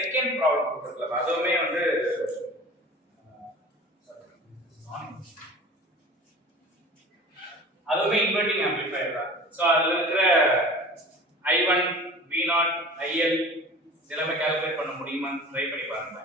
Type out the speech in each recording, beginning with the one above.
Second problem கொடுத்துருக்கலாம். அதுவுமே வந்து அதுவுமே இன்வெர்ட்டிங் ஆம்பிளிஃபையர் தான். ஸோ அதில் இருக்கிற I1, V0, IL இதெல்லாமே கால்குலேட் பண்ண முடியுமான்னு ட்ரை பண்ணி பாருங்க.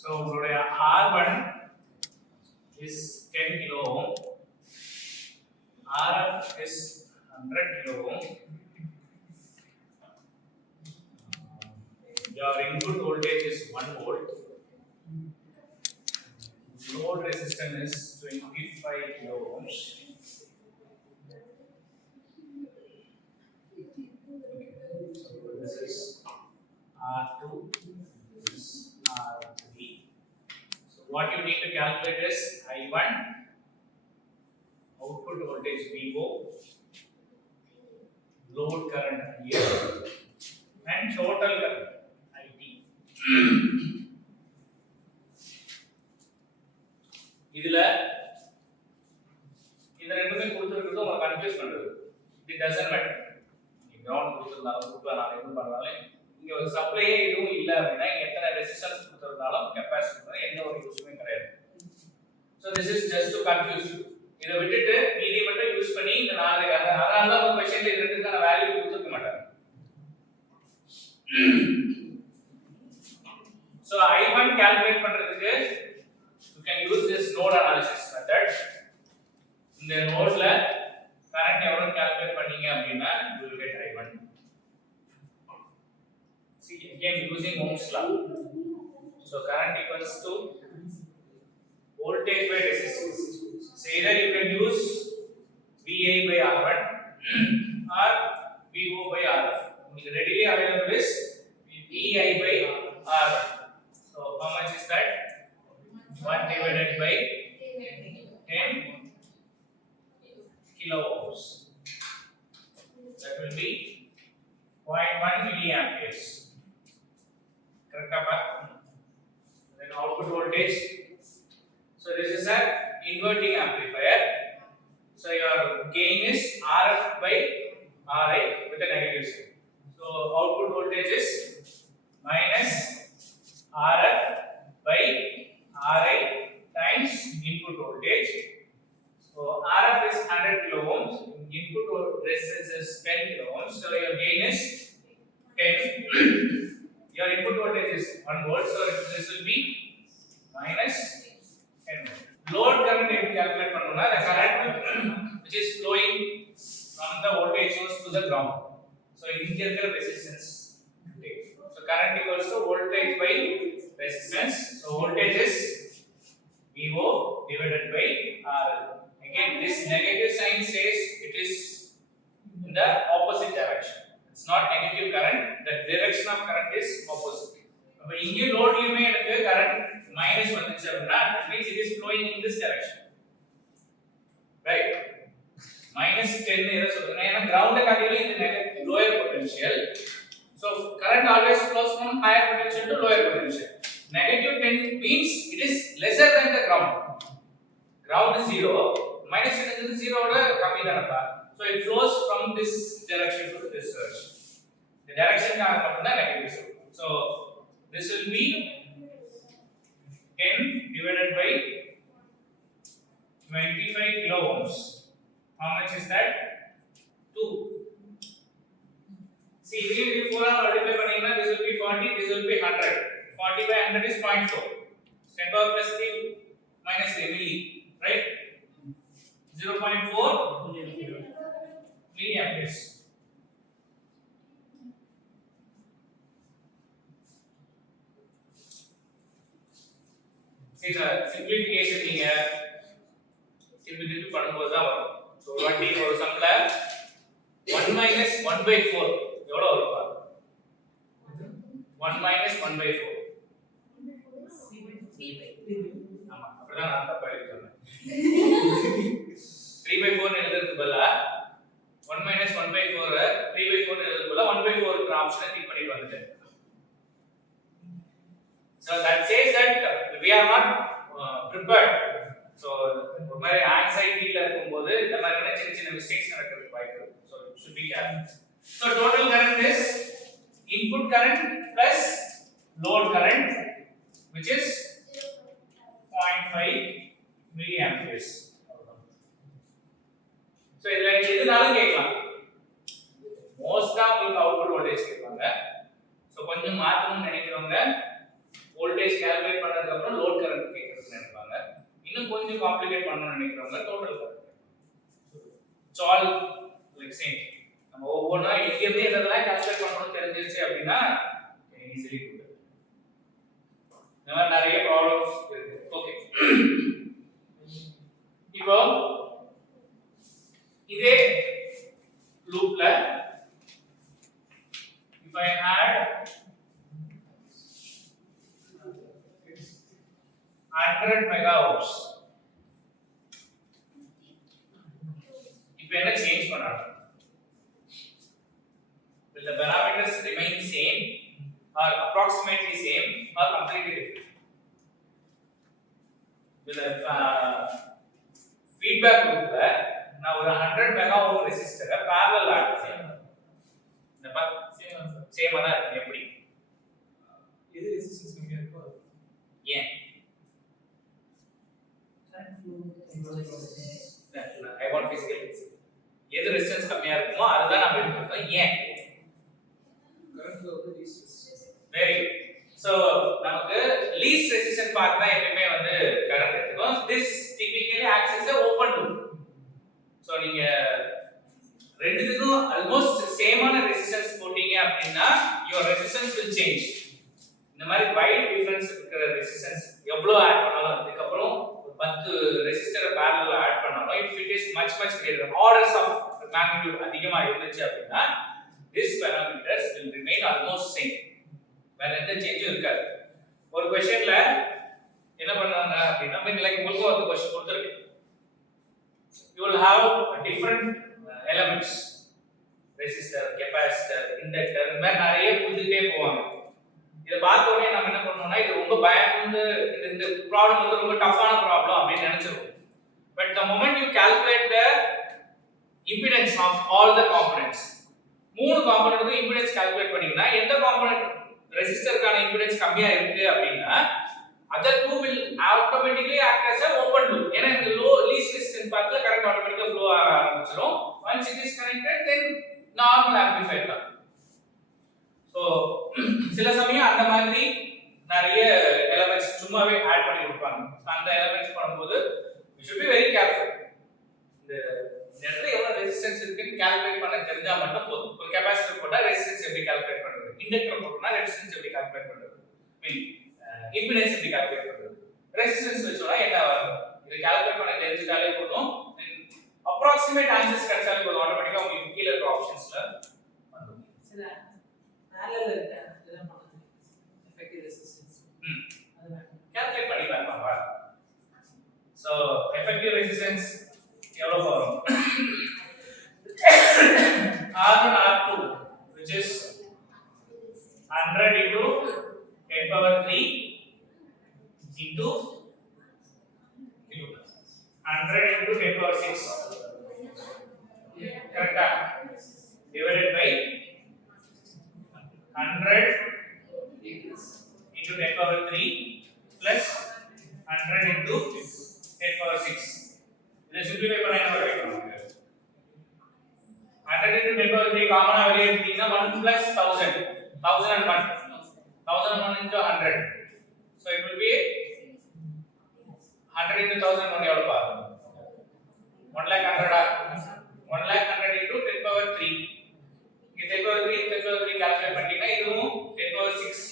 So உங்களுடைய R1 is 10 kilo ohm, RF is 100 kilo ohm. Your input voltage is 1 volt. Load resistance is 25 kilo ohms. This is R2, this is R3. So what you need to calculate is I1, output voltage VO, load current IL, and total current IT. இதுல இந்த ரெண்டுமே கொடுத்திருக்கிறது உங்களை கன்ஃபியூஸ் பண்றது. It doesn't matter. நீங்க கிரவுண்ட் கொடுத்திருந்தாலும் கொடுக்கலாம் எது பண்ணாலும் இங்க ஒரு சப்ளையே எதுவும் இல்ல அப்படின்னா எத்தனை ரெசிஸ்டன்ஸ் கொடுத்திருந்தாலும் கெபாசிட்டர் எந்த ஒரு யூஸ்மே கிடையாது. So this is just to confuse you. இத விட்டுட்டு மீதி மட்டும் யூஸ் பண்ணி இந்த நாலு அதனால தான் ஒரு क्वेश्चनல இது ரெண்டுக்கான வேல்யூ கொடுத்திருக்க மாட்டாங்க. So I1 calculate பண்றதுக்கு you can use this node analysis method. இந்த நோட்ல கரண்ட் எவ்வளவு கால்குலேட் பண்ணீங்க அப்படினா you will get I1. See again using Ohm's law. So current equals to voltage by resistance. So either you can use VA by R1 or VO by R1. Readily available is VI by R1. So how much is that? 1 divided by 10 kilo ohms. That will be 0.1 milliamperes. Correct apa? Then output voltage. So this is an inverting amplifier. So your gain is RF by RI with a negative sign. So output voltage is minus RF by RI times input voltage. So RF is 100 kilo ohms, input resistance is 10 kilo ohms. So your gain is 10. Your input voltage is 1 volt, so this will be minus 10 volt. Load current if calculate பண்ணனும்னா the current which is flowing from the voltage source to the ground. So இங்க இருக்கிற resistance. So current equals to voltage by resistance. So voltage is VO divided by RL. Again this negative sign says it is in the opposite direction. It's not negative current, the direction of current is opposite. அப்ப இங்க லோட்லயுமே எனக்கு current minus வந்துச்சு அப்படினா that means it is flowing in this direction. Right? minus 10 எதை சொல்றேன்னா ஏன்னா கிரவுண்ட காட்டிலும் இது lower potential. So current always flows from higher potential to lower potential. Negative 10 means it is lesser than the ground. Ground is 0, minus 10 is 0 oda kammi thanappa. So it flows from this direction to this direction. The direction ka mattum negative. So this will be 10 divided by 25 kilo ohms. How much is that? 2. See, if you 4 multiply this will be 40, this will be 100. 40 by 100 is 0.4. 10 power plus 3 minus 3 milli, right? 0.4 milliamperes. See the simplification நீங்க திருப்பி பண்ணும்போது தான் வரும். So வாட்டி ஒரு சம்ல 1 minus 1/4 எவ்வளவு வரும் பாருங்க. 1 minus 1/4. ஆமா அப்படிதான் நான் தப்பா எழுதிட்டேன். 3/4 னு எழுதுறதுக்கு பதிலா 1 minus 1/4 3/4 னு எழுதுறதுக்கு பதிலா 1/4 ங்கற ஆப்ஷனை டிக் பண்ணிட்டு வந்துட்டேன். So that says that we are not prepared. So ஒரு மாதிரி anxiety-ல இருக்கும்போது இந்த மாதிரியான சின்ன சின்ன mistakes நடக்கிறதுக்கு வாய்ப்பு இருக்கு. So you should be careful. So total current is input current plus load current, which is 0.5 milliamperes. So இதுல எதுனாலும் கேட்கலாம். மோஸ்டா உங்களுக்கு அவுட்புட் வோல்டேஜ் கேட்பாங்க. So கொஞ்சம் மாத்தணும்னு நினைக்கிறவங்க வோல்டேஜ் கால்குலேட் பண்ணதுக்கு அப்புறம் லோட் கரண்ட் கேட்கணும்னு நினைப்பாங்க. இன்னும் கொஞ்சம் காம்ப்ளிகேட் பண்ணணும்னு நினைக்கிறவங்க total current. It's all like same. நம்ம ஒவ்வொன்றா எங்கேயுமே இதெல்லாம் கால்குலேட் பண்ணணும்னு தெரிஞ்சிருச்சு அப்படின்னா ஈஸிலி குட். நிறைய ப்ராப்ளம்ஸ் இருக்கு. ஓகே, இப்போ இதே லூப்ல if I had 100 megavolts, இப்போ என்ன சேஞ்ச் பண்ணலாம்? Will the parameters remain same or approximately same or completely different? Will the feedback loopல நான் ஒரு 100 மெகா ஓம் ரெசிஸ்டரை parallel ஆட் செய்யணும். இந்த பார் சேமா தான் இருக்கு. எப்படி இது ரெசிஸ்டன்ஸ் கம்மியா இருக்கோ ஏன்? I want physical principle. எது ரெசிஸ்டன்ஸ் கம்மியா இருக்குமோ அதுதான் நாம எடுத்துக்கணும். ஏன்? கரண்ட் ஃப்ளோ வந்து least resistance. Very good. So நமக்கு லீஸ்ட் ரெசிஸ்டன்ஸ் பார்ட் தான் எப்பவுமே வந்து கரண்ட் எடுத்துக்கும். This typically acts as a open loop. So நீங்க ரெண்டுத்துக்கும் ஆல்மோஸ்ட் சேமான ரெசிஸ்டன்ஸ் போட்டீங்க அப்படின்னா your resistance will change. இந்த மாதிரி வைட் டிஃபரன்ஸ் இருக்கிற ரெசிஸ்டன்ஸ் எவ்வளவு ஆட் பண்ணாலும் அதுக்கு அப்புறம் 10 ரெசிஸ்டரை parallel ஆட் பண்ணாலும் if it is much greater orders of magnitude அதிகமா இருந்துச்சு அப்படின்னா this parameters will remain almost same. வேற எந்த சேஞ்சும் இருக்காது. ஒரு क्वेश्चनல என்ன பண்ணுவாங்க அப்படினா லைக் உங்களுக்கு ஒரு क्वेश्चन கொடுத்திருக்கு. You will have different elements, resistor, capacitor, inductor, இந்த மாதிரி நிறைய கொடுத்துட்டே போவாங்க. இத பார்த்த உடனே நம்ம என்ன பண்ணோம்னா இது ரொம்ப பயந்து இந்த ப்ராப்ளம் வந்து ரொம்ப டஃப்பான ப்ராப்ளம் அப்படி நினைச்சிருவோம். But the moment you calculate the impedance of all the components, மூணு காம்போனன்ட்க்கு இம்பிடன்ஸ் கால்குலேட் பண்ணீங்கன்னா எந்த காம்போனன்ட் ரெசிஸ்டருக்கான இம்பிடன்ஸ் கம்மியா இருக்கு அப்படின்னா other two will automatically act as a open loop. ஏன்னா இந்த லோ லீஸ்ட் ரெசிஸ்டன்ஸ் பார்ட்ல கரண்ட் ஆட்டோமேட்டிக்கா ஃப்ளோ ஆக ஆரம்பிச்சிரும். once it is connected then normal amplifier தான். சோ சில சமயம் அந்த மாதிரி நிறைய எலிமெண்ட்ஸ் சும்மாவே ஆட் பண்ணி கொடுப்பாங்க. அந்த எலிமெண்ட்ஸ் பண்ணும்போது you should be very careful. இந்த இடத்துல எவ்வளவு ரெசிஸ்டன்ஸ் இருக்குன்னு கால்குலேட் பண்ண தெரிஞ்சா மட்டும் போதும். ஒரு கெபாசிட்டர் போட்டா ரெசிஸ்டன்ஸ் எப்படி கால்குலேட் பண்றது, இண்டக்டர் போட்டா ரெசிஸ்டன்ஸ் எப்படி கால்குலேட் பண்றது, இம்பிடன்ஸ் எப்படி கால்குலேட் பண்றது, ரெசிஸ்டன்ஸ் வச்சோம்னா என்ன வரும், இத கால்குலேட் பண்ண தெரிஞ்சிட்டாலே போதும். அப்ராக்ஸிமேட் ஆன்சர்ஸ் கிடைச்சாலே போதும். ஆட்டோமேட்டிக்கா உங்களுக்கு கீழ இருக்க ஆப்ஷன்ஸ்ல வந்துரும். சில parallel இருக்கு இதெல்லாம் பண்ணுங்க. எஃபெக்டிவ் ரெசிஸ்டன்ஸ் கால்குலேட் பண்ணி பாருங்க. சோ எஃபெக்டிவ் ரெசிஸ்டன்ஸ் எவ்வளவு வரும்? R1 R2 which is 100 into 10 power 3 into 100 into 10 power 6 correct divided by 100 into 10 power 3 plus 100 into 10 power 6. இதை சிம்பிளிஃபை பண்ணா என்ன வரும்? 100 into 10 power 3 காமனா வெளிய எடுத்தீங்கன்னா 1 plus 1000 1001 1001 into 100, so it will be 100 into 1000 ஒன்னு எவ்வளவுப்பா 1 lakh 100 1 lakh 100 into 10 power 3 இங்க 10 power 3 10 power 3 கால்குலேட் பண்ணிட்டீங்கன்னா இதுவும் 10 power 6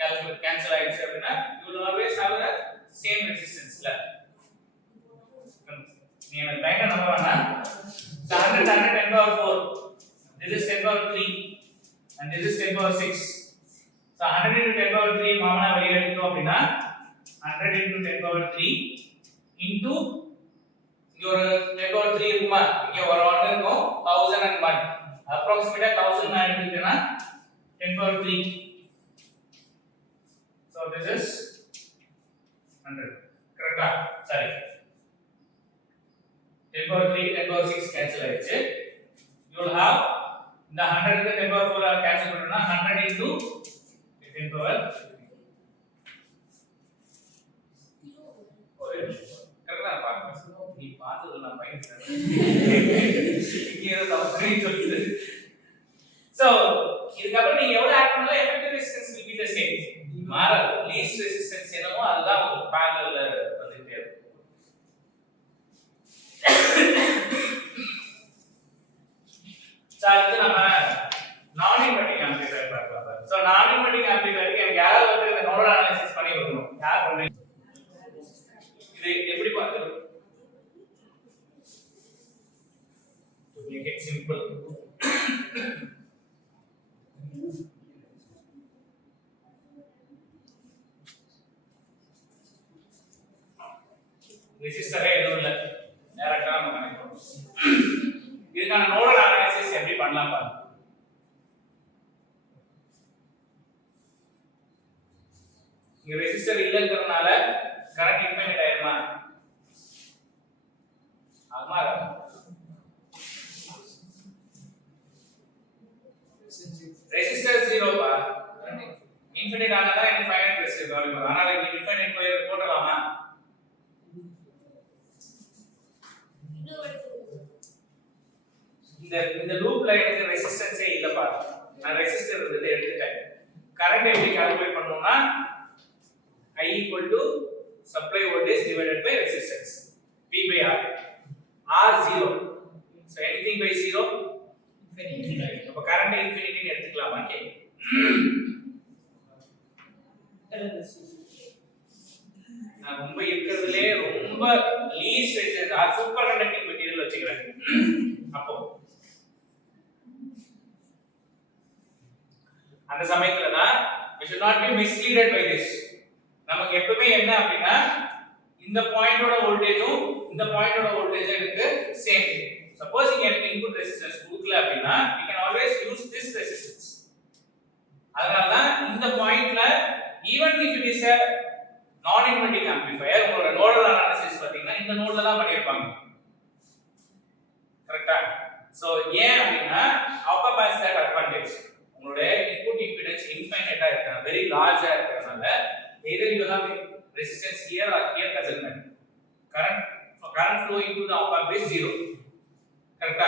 கால்குலேட் கேன்சல் ஆயிடுச்சு அப்படினா you will always have the same resistance ல நீ என்ன லைனா நம்ப வேணாம் 100 10 power 4 this is 10 power 3 and this is 10 power 6 so 100 into 10 power 3 மாமனா வெளிய எடுத்தோம் அப்படினா 100 into 10 power 3 into இங்க ஒரு 10 power 3 இருக்குமா இங்க ஒரு 1 இருக்கும் 1001 approximately 1000 நான் எடுத்துட்டேனா 10 power 3 so this is 100 correct sorry 10 power 3 10 power 6 cancel ஆயிடுச்சு you will have இந்த 100 க்கு 10 power 4 cancel பண்ணனும்னா 100 into 10 power கரெக்ட்டா பாருங்க நீ பார்த்தது நான் பயந்துட்டேன் இங்க ஏதோ தப்பு சொல்லுது சோ இதுக்கு அப்புறம் நீங்க எவ்வளவு ஆட் பண்ணாலும் effective resistance will be the same மாறாது லீஸ்ட் ரெசிஸ்டன்ஸ் என்னவோ அதுதான் உங்களுக்கு parallel வந்துட்டே இருக்கும் சோ அடுத்து நம்ம நான் இன்வெர்ட்டிங் ஆம்ப்ளிஃபையர் பார்க்கலாம் சோ நான் இன்வெர்ட்டிங் ஆம்ப்ளிஃபையருக்கு எனக்கு யாராவது வந்து இந்த நோடல் அனாலிசிஸ் பண்ணி கொடுக்கணும் யார் பண்றீங்க இது எப்படி பார்க்கிறது to make it simple ரெசிஸ்டரே எதுவும் இல்ல டைரக்டா நம்ம கனெக்ட் பண்ணுவோம் இதுக்கான நோடல் அனாலிசிஸ் எப்படி பண்ணலாம் பாருங்க இங்க ரெசிஸ்டர் இல்லங்கறனால கரண்ட் இன்ஃபைனைட் ஆயிருமா ஆமா ரெசிஸ்டர் 0 பா இன்ஃபைனைட் ஆனதா இன்ஃபைனைட் ரெசிஸ்டர் வரும் ஆனா இங்க இன்ஃபைனைட் போடலாமா இந்த லூப்ல எனக்கு ரெசிஸ்டன்ஸே இல்ல பாருங்க நான் ரெசிஸ்டர் இருந்ததை எடுத்துட்டேன் கரண்ட் எப்படி கால்குலேட் பண்ணனும்னா I equal to supply voltage divided by resistance V by R R 0 so anything by 0 infinity அப்ப current infinity ன்னு எடுத்துக்கலாமா கே நான் ரொம்ப இருக்கிறதுலே ரொம்ப least resistance super conducting material வச்சுக்கிறேன் அப்போ அந்த சமயத்துல தான் we should not be misled by this நமக்கு எப்பவுமே என்ன அப்படினா இந்த பாயிண்டோட வோல்டேஜும் இந்த பாயிண்டோட வோல்டேஜும் எனக்கு சேம் சப்போஸ் இங்க எனக்கு இன்புட் ரெசிஸ்டன்ஸ் கொடுக்கல அப்படினா we can always use this resistance அதனால தான் இந்த பாயிண்ட்ல even if it is a non inverting amplifier உங்களோட நோடல் அனாலிசிஸ் பாத்தீங்கன்னா இந்த நோட்ல தான் பண்ணிருப்பாங்க கரெக்ட்டா சோ ஏன் அப்படினா op amp has that advantage உங்களோட இன்புட் இம்பிடன்ஸ் இன்ஃபைனைட்டா இருக்கா very large ஆ இருக்கறனால either you have resistance here or here doesn't matter current flow into the op amp is 0 கரெக்ட்டா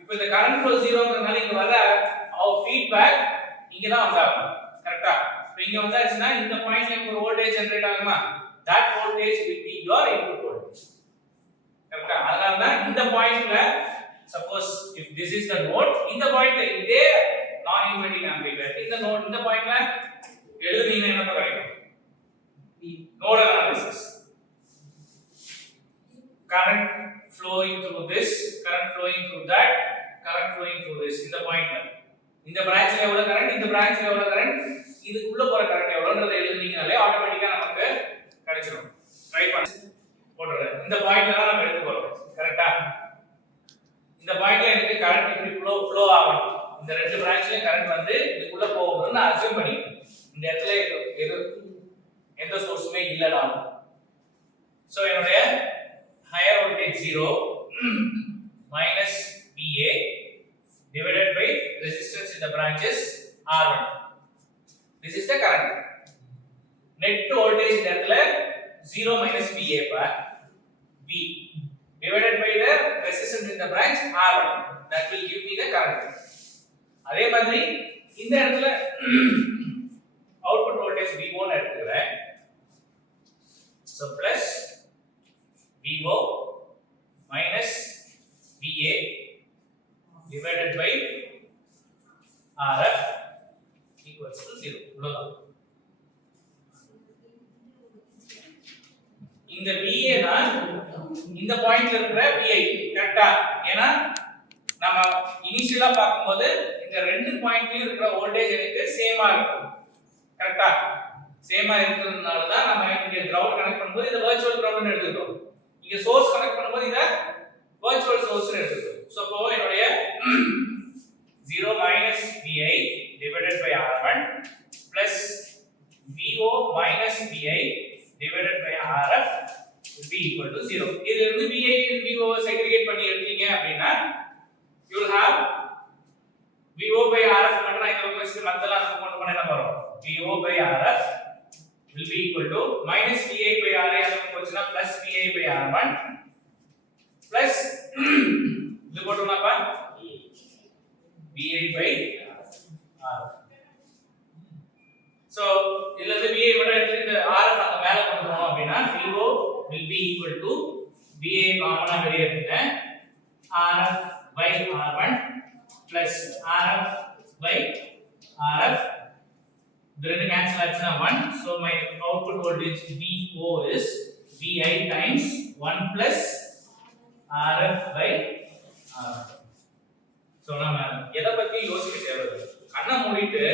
இப்போ இந்த current flow 0 ங்கறனால இங்க வர feedback இங்க தான் வந்தாகும் கரெக்ட்டா இப்போ இங்க வந்தாச்சுனா இந்த பாயிண்ட்ல ஒரு வோல்டேஜ் ஜெனரேட் ஆகுமா that voltage will be your input voltage கரெக்ட்டா அதனால தான் இந்த பாயிண்ட்ல suppose if this is the node இந்த பாயிண்ட்ல இதே non inverting amplifier இந்த node இந்த பாயிண்ட்ல எழுதுனீங்கன்னா என்ன கிடைக்கும் nodal analysis current flowing through this current flowing through that current flowing through this இந்த பாயிண்ட்ல இந்த பிரான்ச்ல எவ்வளவு கரண்ட் இந்த பிரான்ச்ல எவ்வளவு கரண்ட் இதுக்குள்ள போற கரண்ட் எவ்வளவுன்றதை எழுதுனீங்கனாலே ஆட்டோமேட்டிக்கா நமக்கு கிடைச்சிரும் ட்ரை பண்ணி போடுறேன் இந்த பாயிண்ட்ல தான் நம்ம எடுக்க போறோம் கரெக்ட்டா இந்த பாயிண்ட்ல எனக்கு கரண்ட் இப்படி ஃப்ளோ ஆகும் இந்த ரெண்டு பிரான்ச்லயும் கரண்ட் வந்து இதுக்குள்ள போகும்னு நான் அஸ்யூம் பண்ணிக்கிறேன் இந்த இடத்துல எந்த சோர்ஸுமே இல்லடா சோ என்னோட higher voltage 0 minus VA divided by resistance in the branches R1 this is the current net voltage இந்த இடத்துல 0 minus VA பா V divided by the resistance in the branch R1 that will give me the current அதே மாதிரி இந்த இடத்துல output voltage V1 எடுத்துக்கிறேன் so plus VO minus VA divided by RF equals to 0. இவ்வளவுதான். இந்த VA தான் இந்த பாயிண்ட்ல இருக்கிற VI கரெக்ட்டா? ஏனா நம்ம இனிஷியலா பாக்கும்போது இந்த ரெண்டு பாயிண்ட்லயும் இருக்கிற வோல்டேஜ் எனக்கு சேமா இருக்கும். கரெக்ட்டா? சேமா இருக்கிறதுனால தான் நம்ம இங்க கிரவுண்ட் கனெக்ட் பண்ணும்போது இத வர்ச்சுவல் கிரவுண்ட் எடுத்துட்டோம். இங்க சோர்ஸ் கனெக்ட் பண்ணும்போது இத வர்ச்சுவல் சோர்ஸ் எடுத்துட்டோம். சோ அப்போ என்னோட 0 minus VI divided by R1 plus VO minus VI divided by RF will be equal to 0. இதுல இருந்து VI and VO segregate பண்ணி எடுத்தீங்க அப்படினா you will have VO by RF மட்டும் நான் இந்த பக்கம் மத்தெல்லாம் நம்ம கொண்டு போனா என்ன வரும்? VO by RF will be equal to minus VI by RI அந்த பக்கம் போச்சுனா plus VI by R1 plus இது போட்டோம்னாப்பா VI by RF. So இதுல இருந்து VI மட்டும் எடுத்து இந்த RF அந்த மேல கொண்டு போறோம் அப்படினா VO will be equal to VI காமனா வெளிய எடுத்துட்டேன் RF by R1 plus RF by RF. The ரெண்டு cancel ஆச்சுனா 1. So my output voltage VO is VI times 1 plus RF by RF. So நாம எத பத்தி யோசிக்க தேவையில்லை. கண்ணை மூடிட்டு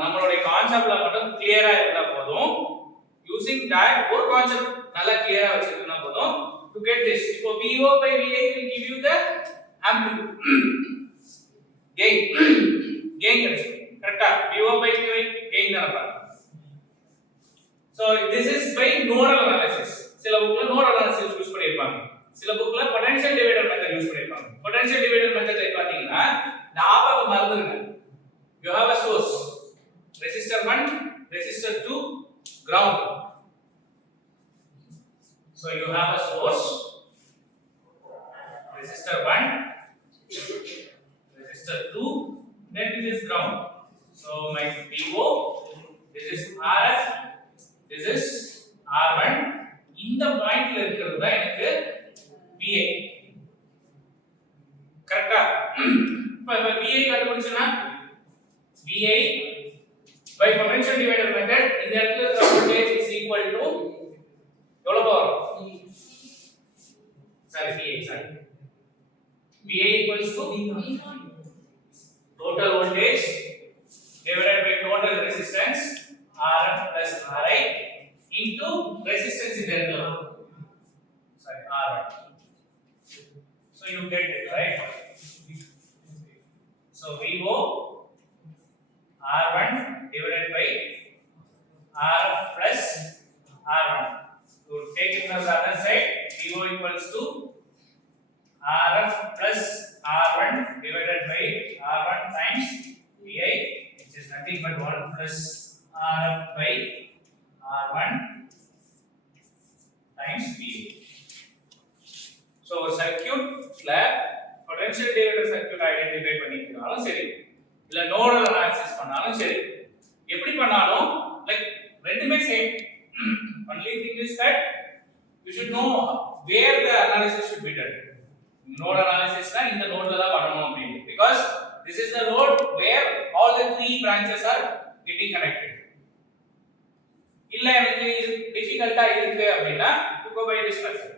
நம்மளுடைய கான்செப்ட்ல மட்டும் கிளியரா இருந்தா போதும். யூசிங் that ஒரு கான்செப்ட் நல்லா கிளியரா வச்சிருந்தா போதும் to get this. இப்போ VO by VI will give you the amplitude gain கிடைக்கும். கரெக்ட்டா? VO by VI gain தானப்பா. So this is by nodal analysis. சில புக்ல nodal analysis யூஸ் பண்ணிருப்பாங்க. சில புக்ல potential divider method யூஸ் பண்ணிருப்பாங்க. potential divider method பாத்தீங்கன்னா இந்த ஆப்பை மறந்துருங்க. You have a source resistor 1, resistor 2, ground. So you have a source resistor 1, resistor 2, then this is ground. So my VO, this is RF, this is R1. இந்த பாயிண்ட்ல இருக்கிறது தான் எனக்கு VA. கரெக்ட்டா? இப்போ VA கண்டுபிடிச்சனா VI by potential divider method இந்த இடத்துல இருக்கிற voltage is equal to எவ்வளவு வரும்? VI equals to total voltage divided by total resistance RF plus RI into resistance in the இடத்துல R1. So you get it, right? So VO R1 divided by RF plus R1. So take it from the other side. VO equals to RF plus R1 divided by R1 times VI, which is nothing but 1 plus RF by R1 times VI. So circuit lab potential divider circuit identify பண்ணிக்கனாலும் சரி இல்ல nodal analysis பண்ணாலும் சரி எப்படி பண்ணாலும் லைக் ரெண்டுமே same. only thing is that you should know where the analysis should be done. node analysis na இந்த நோட்ல தான் பண்ணனும் அப்படி because this is the node where all the three branches are getting connected. இல்ல எனக்கு டிஃபிகல்ட்டா இருக்கு அப்படினா you go by this method,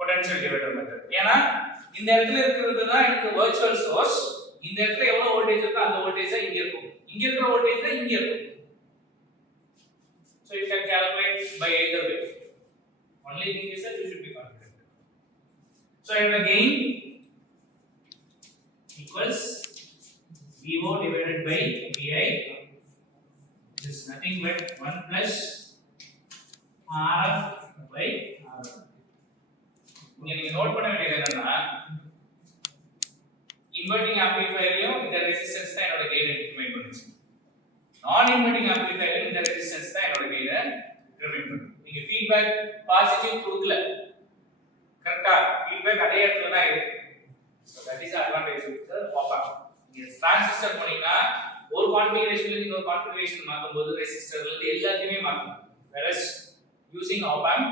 potential divider method. ஏனா இந்த இடத்துல இருக்குது தான் எனக்கு virtual source. இந்த இடத்துல எவ்வளவு வோல்டேஜ் இருக்கோ அந்த வோல்டேஜ் இங்க இருக்கும், இங்க இருக்கிற வோல்டேஜ் தான் இங்க இருக்கும். So you can calculate by either way. Only thing is that you should be confident. So your gain equals VO divided by VI. This is nothing but 1 plus RF by R1. நீங்க நோட் பண்ண வேண்டியது என்னன்னா inverting amplifier இந்த ரெசிஸ்டன்ஸ் தான் என்னோட gain determine பண்ணுச்சு. நான் inverting amplifier இந்த ரெசிஸ்டன்ஸ் தான் என்னோட கெயினை டிட்டர்மைன் பண்ணுது. நீங்க ஃபீட்பேக் பாசிட்டிவ் கொடுக்கல, கரெக்ட்டா? ஃபீட்பேக் அதே இடத்துல தான் இருக்கு. So that is the advantage of the op amp. நீங்க டிரான்சிஸ்டர் பண்ணீங்கன்னா ஒரு கான்ஃபிகரேஷன்ல இருந்து இன்னொரு கான்ஃபிகரேஷன் மாத்தும்போது ரெசிஸ்டர்ல இருந்து எல்லாத்தையுமே மாத்தணும். whereas using op amp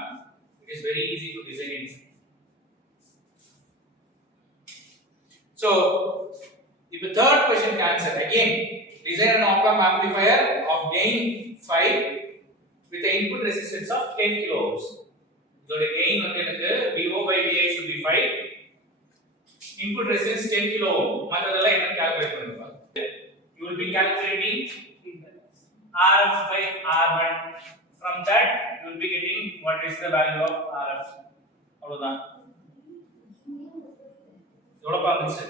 It is very easy to design it. So, if the third question answer again, design an op-amp amplifier of gain 5 with the input resistance of 10 kilo ohms. So the gain வந்து எனக்கு VO by VI should be 5. Input resistance 10 kilo ohm. மத்ததெல்லாம் என்ன கால்குலேட் பண்ணுங்க. You will be calculating RF by R1. From that you will be getting what is the value of RF. அவ்வளவுதான். எவ்வளவு வந்துச்சு?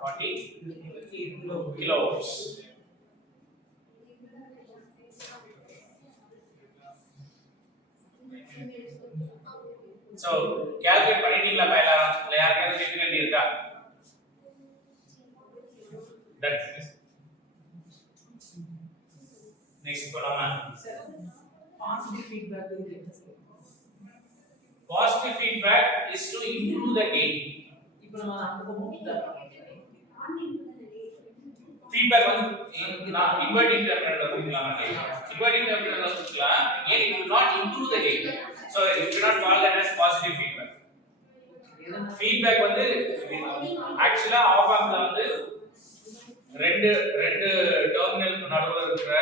40 kilo ohms. So calculate பண்ணிட்டீங்களா பையலா? இல்ல யாருக்காவது டிஃபிகல்ட்டி இருக்கா? That's it. Next போலாமா? Positive feedback. Positive feedback is to improve the gain. இப்போ நம்ம அந்த பக்கம் feedback வந்து நான் inverting terminal கொடுக்கலாம். Inverting terminal கொடுக்கலாம். Again it will not improve the gain. So you cannot call that as positive feedback. Feedback வந்து actually op ampல வந்து ரெண்டு டெர்மினலுக்கு நடுவுல இருக்கிற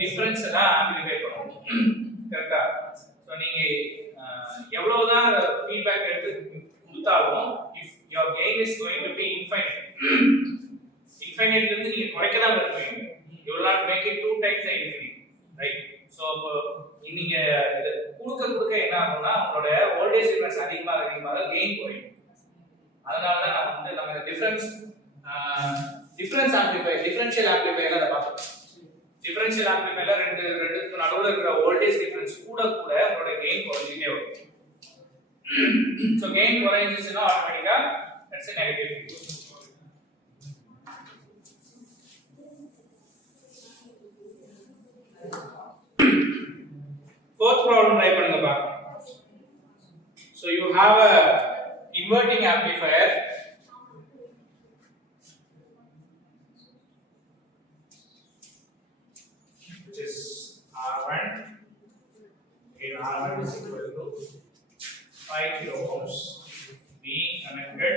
டிஃபரன்ஸ் எல்லாம் ஆம்பிளிஃபை பண்ணும். கரெக்ட்டா? சோ நீங்க எவ்வளவுதான் ஃபீட்பேக் எடுத்து கொடுத்தாலும் if your gain is going to be infinite infinite இருந்து நீங்க குறைக்க தான் விரும்புவீங்க. you will not make it 2 times the infinite, right? so நீங்க இது கொடுக்க என்ன ஆகும்னா உங்களோட வோல்டேஜ் டிஃபரன்ஸ் அதிகமாக கெயின் குறையும். அதனால தான் நம்ம வந்து நம்ம டிஃபரன்ஸ் ஆம்பிளிஃபையர் டிஃபரன்ஷியல் ஆம்பிளிஃபையர்ல அத பார்த்தோம். டிஃபரன்ஷியல் ஆம்பிளிஃபையர்ல ரெண்டுக்கு நடுவுல இருக்கிற வோல்டேஜ் டிஃபரன்ஸ் கூட உங்களோட கெயின் குறைஞ்சிட்டே வரும். so gain குறைஞ்சிச்சுனா ஆட்டோமேட்டிக்கா that's a negative feedback. fourth problem try பண்ணுங்க பா. so you have a inverting amplifier which is R1 in R1 is equal to 5 kilo ohms being connected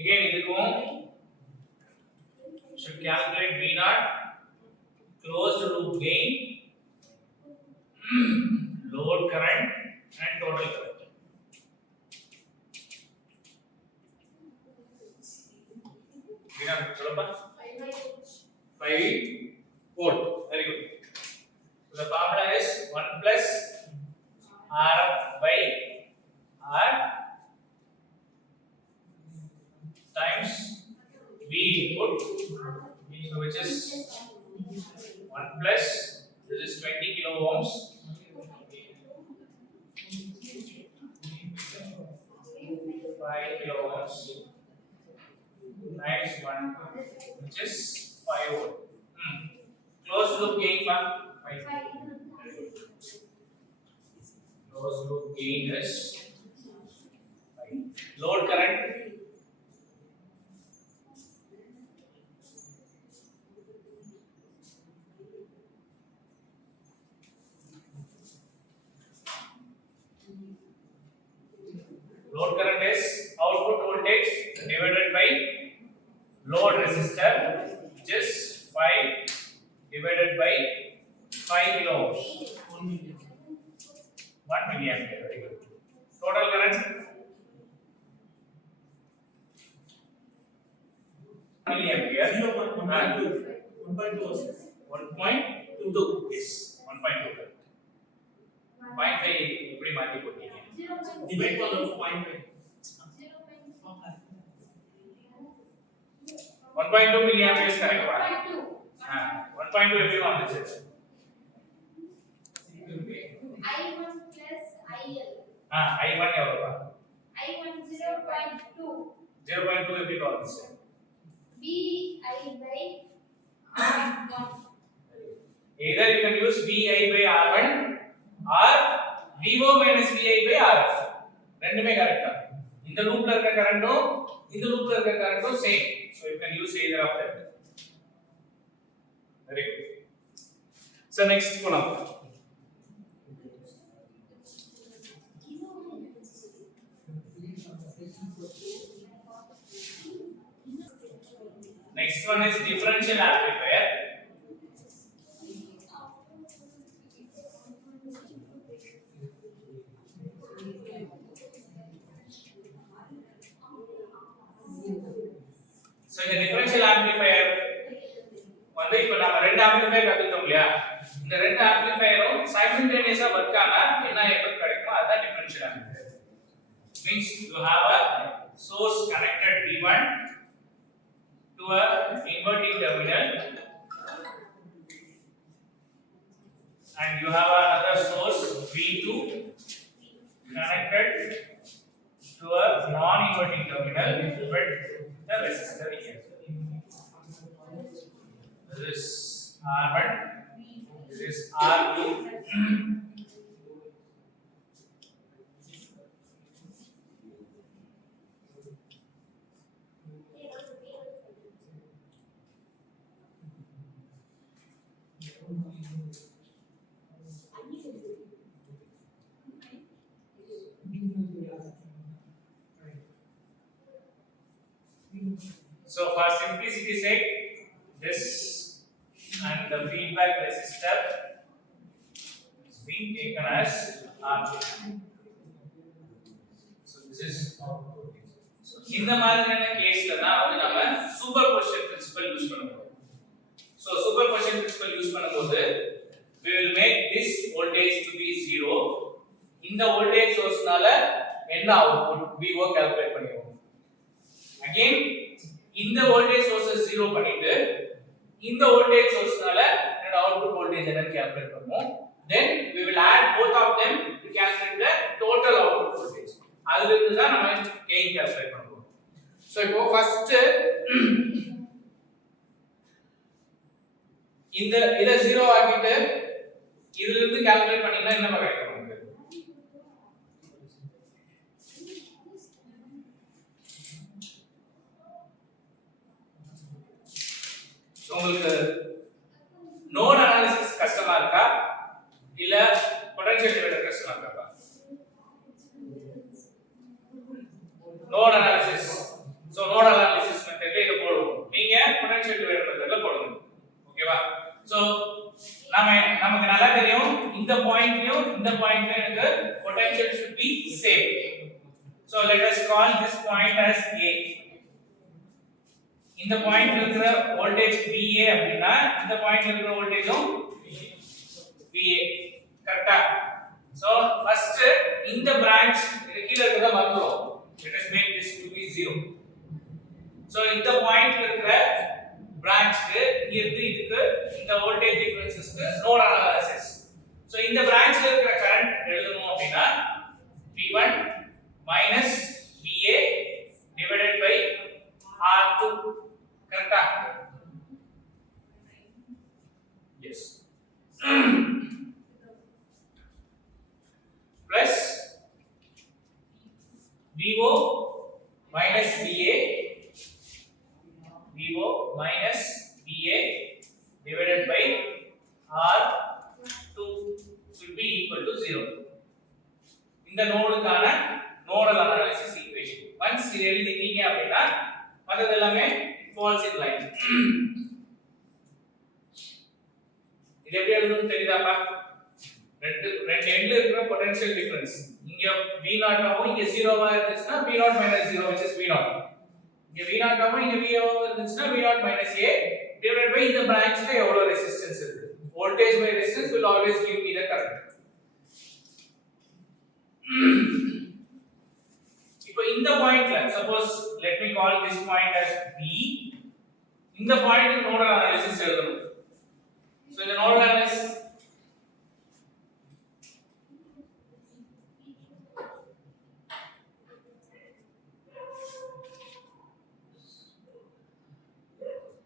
again இதுக்கும் should calculate V0 closed loop gain load current and total current. V0 சொல்லுப்பா 5 volt. Very good. So the formula is 1 plus RF by R times V input, so which is 1 plus this is 20 kilo ohms five kilo ohms times 1 which is 5 volt. Closed loop gain for 5. Closed loop gain is 5. Load current load current is output voltage divided by load resistor which is 5 divided by 5 kilo ohms 1 milliampere. Very good. Total current milliampere. 1.2. 1.2. 1.2. Yes, 1.2 correct. 0.5 இப்படி மாத்தி போட்டீங்க. Divide பண்ண 0.5. 1.2 milliamperes correct பா. 1.2 எப்படி வந்துச்சு? I1 plus IL. I1 எவ்வளவு? I1 0.2. 0.2 எப்படி வந்துச்சு? VI by R1. Either you can use VI by R1 or VO minus VI by RF. ரெண்டுமே கரெக்ட் தான். இந்த லூப்ல இருக்க கரண்டும் இந்த லூப்ல இருக்க கரண்டும் same. So you can use either of them. Very good. So next போலாம். Next one is differential amplifier. So இந்த differential amplifier வந்து இப்ப நாம ரெண்டு ஆம்பிளிஃபையர் கத்துக்கிட்டோம் இல்லையா? இந்த ரெண்டு ஆம்பிளிஃபையரும் simultaneously work ஆனா என்ன எஃபெக்ட் கிடைக்குமோ அதான் differential amplifier. Means you have a source connected V1 to a inverting terminal and you have another source V2 connected to a non-inverting terminal with the resistor here. This is R1, this is R2. So for simplicity sake, this and the feedback resistor is being taken as R2. So this is இந்த மாதிரியான கேஸ்ல தான் வந்து நம்ம super position principal use பண்ணுவோம். So super position principal use பண்ணும்போது we will make this voltage to be 0. இந்த வோல்டேஜ் சோர்ஸ்னால என்ன அவுட்புட் VO கால்குலேட் பண்ணிடுவோம். Again இந்த வோல்டேஜ் சோர்ஸை 0 பண்ணிட்டு இந்த வோல்டேஜ் சோர்ஸ்னால என்னோட அவுட்புட் வோல்டேஜ் என்னன்னு கால்குலேட் பண்ணுவோம். Then we will add both of them to calculate the total output voltage. அதுல இருந்து தான் நம்ம கெயின் கால்குலேட் பண்ணுவோம். So இப்போ ஃபர்ஸ்ட் இந்த இத 0 ஆக்கிட்டு இதுல இருந்து கால்குலேட் பண்ணீங்கன்னா என்ன கிடைக்கும் நமக்கு? உங்களுக்கு நோட் அனாலிசிஸ் கஷ்டமா இருக்கா இல்ல பொட்டன்ஷியல் டிவைடர் கஷ்டமா இருக்கா? Node analysis. So node analysis மெத்தட்ல இத போடுவோம். நீங்க பொட்டன்ஷியல் டிவைடர் மெத்தட்ல போடுங்க. ஓகேவா? சோ நமக்கு நல்லா தெரியும் இந்த பாயிண்ட்லயும் இந்த பாயிண்ட்லயும் எனக்கு potential should be same. So let us call this point as A. இந்த பாயிண்ட்ல இருக்கிற வோல்டேஜ் VA அப்படினா இந்த பாயிண்ட்ல இருக்கிற வோல்டேஜும் VA. கரெக்ட்டா? So first இந்த branch இது கீழ இருக்கிறத மறந்துறோம். Let us make this to be 0. So இந்த பாயிண்ட்ல இருக்கிற branchக்கு இங்க இருந்து இதுக்கு இந்த வோல்டேஜ் டிஃபரன்சஸ்க்கு நோட் அனாலிசிஸ். So இந்த branchல இருக்கிற கரண்ட் எழுதணும் அப்படினா V1 VA divided by R2. கரெக்ட்டா? Yes. Plus VO minus VA divided by R2 should be equal to 0. இந்த நோடுக்கான நோடல் அனாலிசிஸ் ஈக்குவேஷன். once இது எழுதிட்டீங்க அப்படினா மத்தது எல்லாமே falls in line. இது எப்படி எழுதணும்னு தெரியுதாப்பா? ரெண்டு எண்ட்ல இருக்கிற பொட்டன்ஷியல் டிஃபரன்ஸ் இங்க V0 ஆவும் இங்க 0 ஆ இருந்துச்சுனா V0 - 0 which is V0. இங்க V0 ஆமா இங்க VO இருந்துச்சுன்னா V0 minus A divided by இந்த branchல எவ்வளவு ரெசிஸ்டன்ஸ் இருக்கு. Voltage by resistance will always give me the current. இப்போ இந்த பாயிண்ட்ல suppose let me call this point as B. இந்த பாயிண்ட்க்கு நோடல் அனாலிசிஸ் எழுதணும். So இந்த நோடல் அனாலிசிஸ்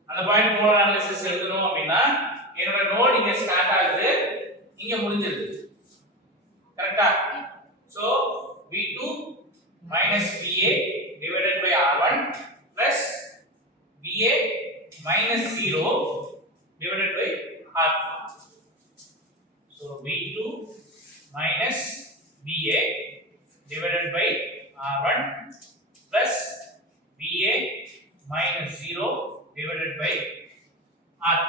அந்த பாயிண்ட் நோடல் அனாலிசிஸ் எழுதணும் அப்படினா என்னோட நோட் இங்க ஸ்டார்ட் ஆகுது இங்க முடிஞ்சிருது கரெக்ட்டா so V2 minus VA divided by R1 plus VA minus 0 divided by R2 so V2 minus VA divided by R1 plus VA minus 0 divided by R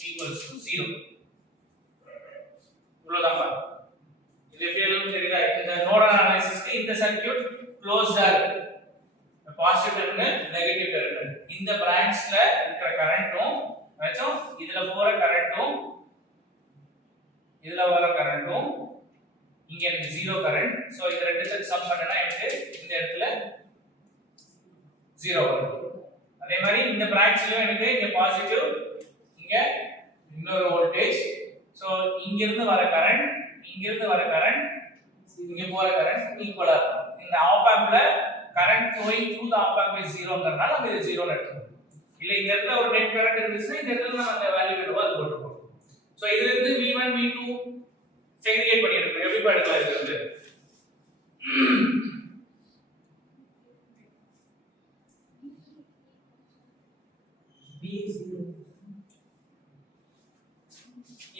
equals to 0. இவ்வளவுதான் இது எப்படி எழுதணும் தெரியுதா இந்த நோடல் அனாலிசிஸ்க்கு இந்த சர்க்யூட் க்ளோஸ்டா இருக்கு பாசிட்டிவ் டெர்மினல் நெகட்டிவ் டெர்மினல் இந்த பிரான்ச்ல இருக்கிற கரண்ட்டும் வெச்சோம் இதுல போற கரண்ட்டும் இதுல வர கரண்ட்டும் இங்க எனக்கு 0 கரண்ட் சோ இது ரெண்டுத்துக்கு சம் பண்ணனா எனக்கு இந்த இடத்துல 0 வரும் அதே மாதிரி இந்த பிரான்ச்லயும் எனக்கு இங்க பாசிட்டிவ் இங்க இன்னொரு வோல்டேஜ் சோ இங்க இருந்து வர கரண்ட் இங்க போற கரண்ட் ஈக்குவலா இருக்கும் இந்த ஆப் ஆம்ப்ல current flowing through the op amp is 0ங்கறனால நம்ம இது 0 ன்னு எடுத்துக்கணும் இல்ல இந்த இடத்துல ஒரு நெட் கரண்ட் இருந்துச்சுனா இந்த இடத்துல நம்ம அந்த வேல்யூ எடுப்போம் அது போட்டுப்போம் சோ இதுல இருந்து V1 V2 செக்ரிகேட் பண்ணி எடுக்கணும் எப்படி எடுக்கலாம் இதுல இருந்து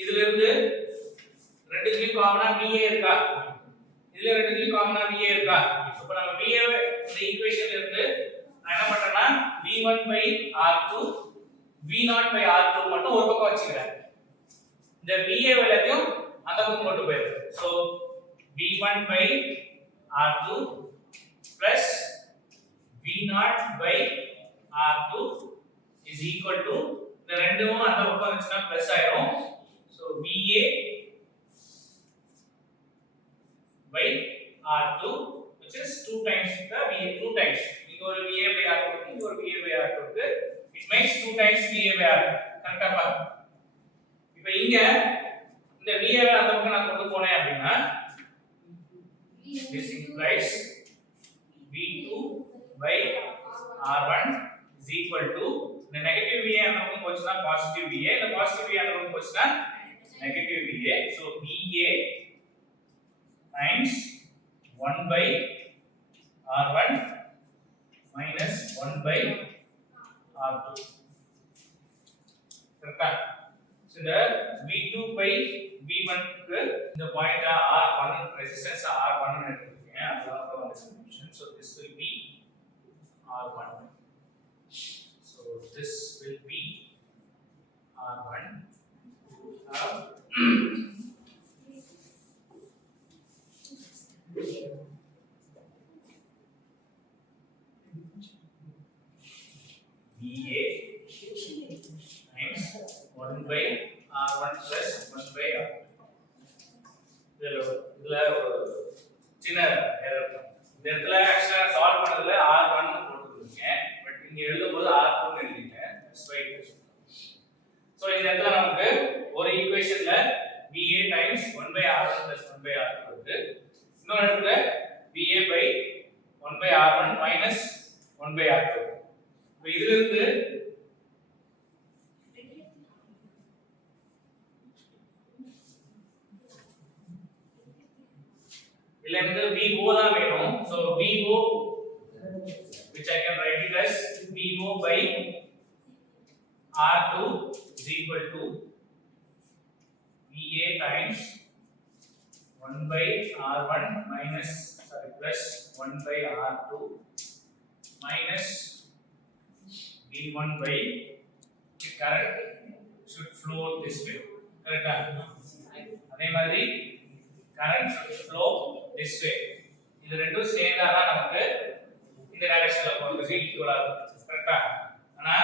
இதுல இருந்து ரெண்டுத்துலயும் காமனா VA இருக்கா இதுல ரெண்டுத்துலயும் காமனா VA இருக்கா இப்போ நம்ம VA இந்த ஈக்குவேஷன்ல இருந்து நான் என்ன பண்றேன்னா V1 by R2 V0 by R2 மட்டும் ஒரு பக்கம் வச்சுக்கிறேன் இந்த VA எல்லாத்தையும் அந்த பக்கம் கொண்டு போயிடுறேன் so V1 by R2 plus V0 by R2 is equal to இந்த ரெண்டும் அந்த பக்கம் வந்துச்சுனா பிளஸ் ஆயிடும் so VA by R2 which is 2 times the VA 2 times இங்க ஒரு VA by R2 இங்க ஒரு VA by R2 இருக்கு it makes 2 times VA by R2 கரெக்ட்டா பா இப்போ இங்க இந்த VA அந்த பக்கம் நான் கொண்டு போனேன் அப்படினா this implies V2 by R1 is equal to the negative VA அந்த பக்கம் போச்சுனா positive VA இந்த positive VA அந்த பக்கம் போச்சுனா negative VA so VA times 1 by R1 minus 1 by R2 கரெக்ட்டா so the V2 by V1 க்கு இந்த பாயிண்ட் R1 ரெசிஸ்டன்ஸ் R1 ன்னு எடுத்துக்கேன் அதான் வந்து solution so this will be R1 so this will be R1 VA times 1 by R1 plus 1 by R2 இதுல ஒரு சின்ன எரர் இந்த இடத்துல ஆக்சுவலா சால்வ் பண்ணதுல R1 ன்னு போட்டுருக்கேன் பட் இங்க எழுதும்போது R2 ன்னு எழுதிட்டேன் that's why it is so இந்த இடத்துல நமக்கு ஒரு ஈக்குவேஷன்ல VA times 1 by R1 plus 1 by R2 இருக்கு இன்னொரு இடத்துல VA by 1 by R1 minus 1 by R2 இப்போ இதுல இருந்து இதுல இருந்து VO தான் வேணும் so VO which I can write it as VO by R2 is equal to VA times 1 by R1 minus plus 1 by R2 minus V1 by the current should flow this way correct அதே மாதிரி current should flow this way இது ரெண்டும் சேர்ந்தா தான் நமக்கு இந்த டைரக்ஷன்ல போறது ஈக்குவலா இருக்கும் கரெக்ட்டா ஆனா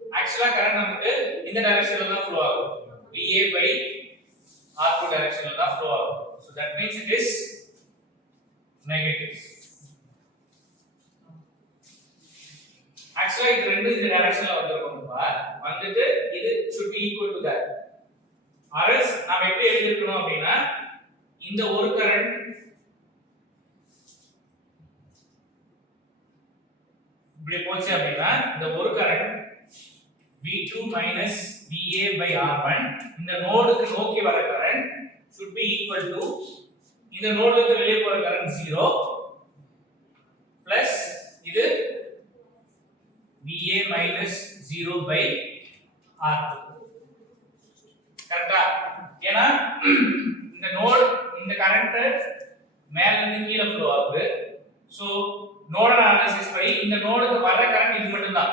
ஆக்சுவலா கரண்ட் நமக்கு இந்த டைரக்ஷன்ல தான் ஃப்ளோ ஆகும் VA by R2 டைரக்ஷன்ல தான் ஃப்ளோ ஆகும் so that means it is negative ஆக்சுவலா இது ரெண்டு இந்த டைரக்ஷன்ல வந்திருக்கும்பா வந்துட்டு இது should be equal to that or else நாம எப்படி எழுதிருக்கணும் அப்படினா இந்த ஒரு கரண்ட் இப்படி போச்சு அப்படினா இந்த ஒரு current V2 minus VA by R1 இந்த நோடுக்கு நோக்கி வர current should be equal to இந்த நோட்ல இருந்து வெளியே போற கரண்ட் 0 plus இது VA minus 0 by R2 கரெக்ட்டா ஏனா இந்த நோட் இந்த கரண்ட் மேல இருந்து கீழ ஃப்ளோ ஆகுது சோ நோடல் அனாலிசிஸ் படி இந்த நோடுக்கு வர கரண்ட் இது மட்டும் தான்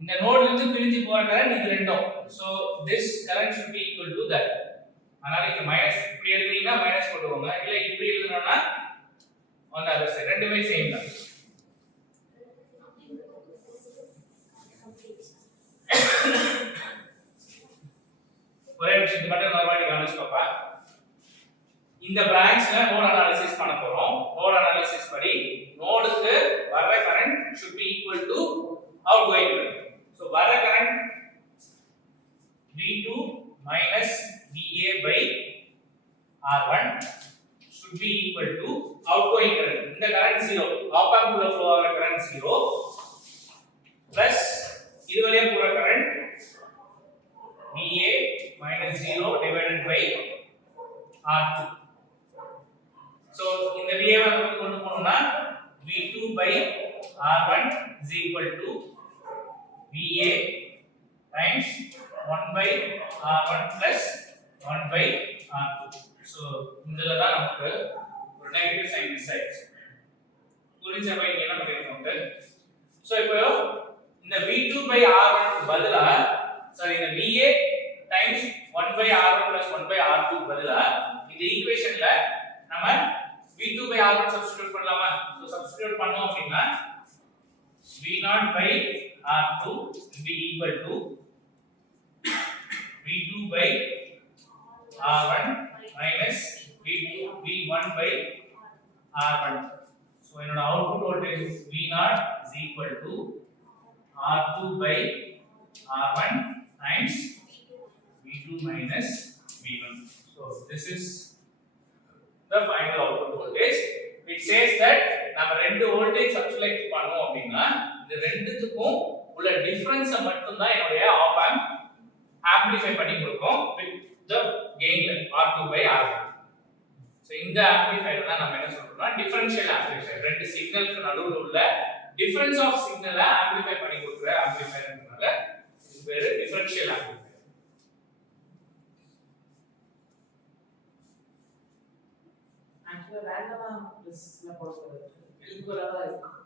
இந்த நோட்ல இருந்து பிரிஞ்சு போற கரண்ட் இது ரெண்டும் so this current should be equal to that அதனால இங்க மைனஸ் இப்படி எழுதினா மைனஸ் போடுவாங்க இல்ல இப்படி எழுதுனா on the other side ரெண்டுமே சேம் தான் ஒரே விஷயம் மட்டும் நார்மலி கவனிச்சுக்கோப்பா இந்த பிரான்ச்ல நோட் அனாலிசிஸ் பண்ண போறோம் நோட் அனாலிசிஸ் படி நோடுக்கு வர current should be equal to outgoing current so வர current V2 minus VA by R1 should be equal to outgoing current இந்த கரண்ட் 0 op amp உள்ள flow ஆகிற கரண்ட் 0 plus இது வழியா போற current VA minus 0 divided by R2 so இந்த VA வந்து கொண்டு போனோம்னா V2 by R1 is equal to VA times 1 by R1 plus 1 by R2 so இதுல தான் நமக்கு ஒரு நெகட்டிவ் சைன் மிஸ் ஆயிடுச்சு புரிஞ்சா இங்க என்ன பண்ணிருக்கோம் so இப்போ இந்த V2 by R1 க்கு பதிலா சாரி இந்த VA times 1 by R1 plus 1 by R2 க்கு பதிலா இந்த ஈக்குவேஷன்ல நம்ம V2 by R1 சப்ஸ்டிட்யூட் பண்ணலாமா சோ சப்ஸ்டிட்யூட் பண்ணோம் அப்படினா V0 by R2 will be equal to V2 by R1 minus V1 by R1 so என்னோட output voltage V0 is equal to R2 by R1 times V2 minus V1 so this is the final output voltage it says that நம்ம ரெண்டு voltage substitute பண்ணோம் அப்படினா இந்த ரெண்டுத்துக்கும் உள்ள டிஃபரன்ஸ் மட்டும் தான் என்னோட op amp ஆம்ப்ளிஃபை பண்ணி கொடுக்கும் with the gain R2 by R1 so இந்த ஆம்ப்ளிஃபையர் தான் நம்ம என்ன சொல்றோம்னா டிஃபரன்ஷியல் ஆம்ப்ளிஃபையர் ரெண்டு சிக்னலுக்கு நடுவுல உள்ள டிஃபரன்ஸ் ஆஃப் சிக்னலை ஆம்ப்ளிஃபை பண்ணி கொடுக்கிற ஆம்ப்ளிஃபையர்ன்றனால இது பேரு டிஃபரன்ஷியல் ஆம்ப்ளிஃபையர் ஆக்சுவலா ரேண்டமா லிஸ்ட்ல போடுறது ஈக்குவலா தான் இருக்கும்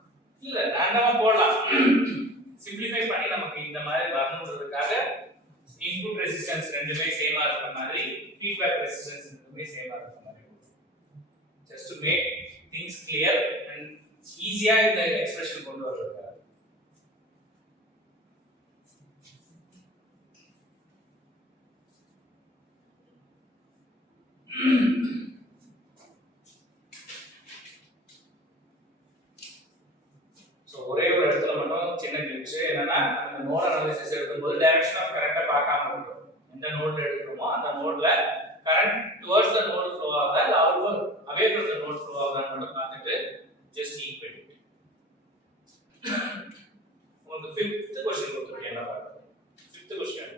இல்ல ரேண்டமா போடலாம் சிம்பிளிஃபை பண்ணி நமக்கு இந்த மாதிரி வரணும்ன்றதுக்காக இன்புட் ரெசிஸ்டன்ஸ் ரெண்டுமே சேமா இருக்கிற மாதிரி ஃபீட்பேக் ரெசிஸ்டன்ஸ் ரெண்டுமே சேமா இருக்கிற மாதிரி just to make things clear and ஈஸியா இந்த எக்ஸ்பிரஷன் கொண்டு வரதுக்காக சோ ஒரே ஒரு இடத்துல மட்டும் சின்ன கிளிப்ஸ் என்னன்னா இந்த நோட் அனாலிசிஸ் எடுக்கும்போது டைரக்ஷன் ஆஃப் கரண்ட பார்க்காம இருக்கணும் எந்த நோட்ல எடுக்கிறோமோ அந்த நோட்ல current towards the node flow ஆகுதா இல்ல outward away from the node flow ஆகுதான்னு மட்டும் பார்த்துட்டு ஜஸ்ட் ஈக்குவேட் இட் உங்களுக்கு ஃபிஃப்த் क्वेश्चन கொடுத்துருக்கேன் என்ன பாருங்க fifth question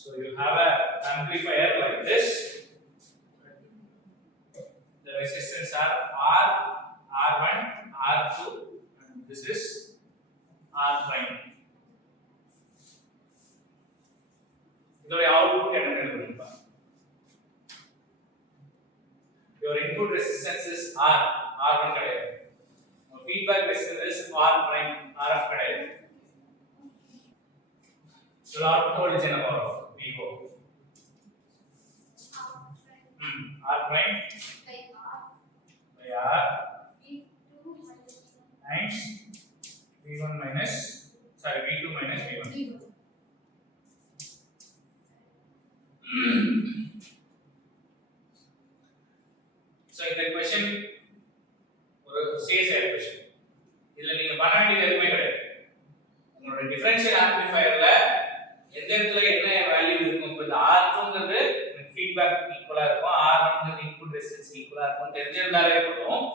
so you have a amplifier like this the resistance are R R1 R2 and this is R prime இதோட அவுட்புட் என்ன எழுதுறீங்க your input resistance is R R1 கிடையாது feedback resistance is R prime RF கிடையாது so output voltage என்ன வரும் VO R prime by R by R times V1 minus V2 minus V1. So இந்த question ஒரு CSI question. இதுல நீங்க பண்ண வேண்டியது எதுவுமே கிடையாது. உங்களோட டிஃபரன்ஷியல் ஆம்ப்ளிஃபையர்ல எந்த இடத்துல என்ன வேல்யூ இருக்கும், இப்போ இந்த R2ங்கிறது ஃபீட்பேக் ஈக்குவலா இருக்கும், R1ங்கிறது இன்புட் ரெசிஸ்டன்ஸ் ஈக்குவலா இருக்கும் தெரிஞ்சிருந்தாலே போதும்.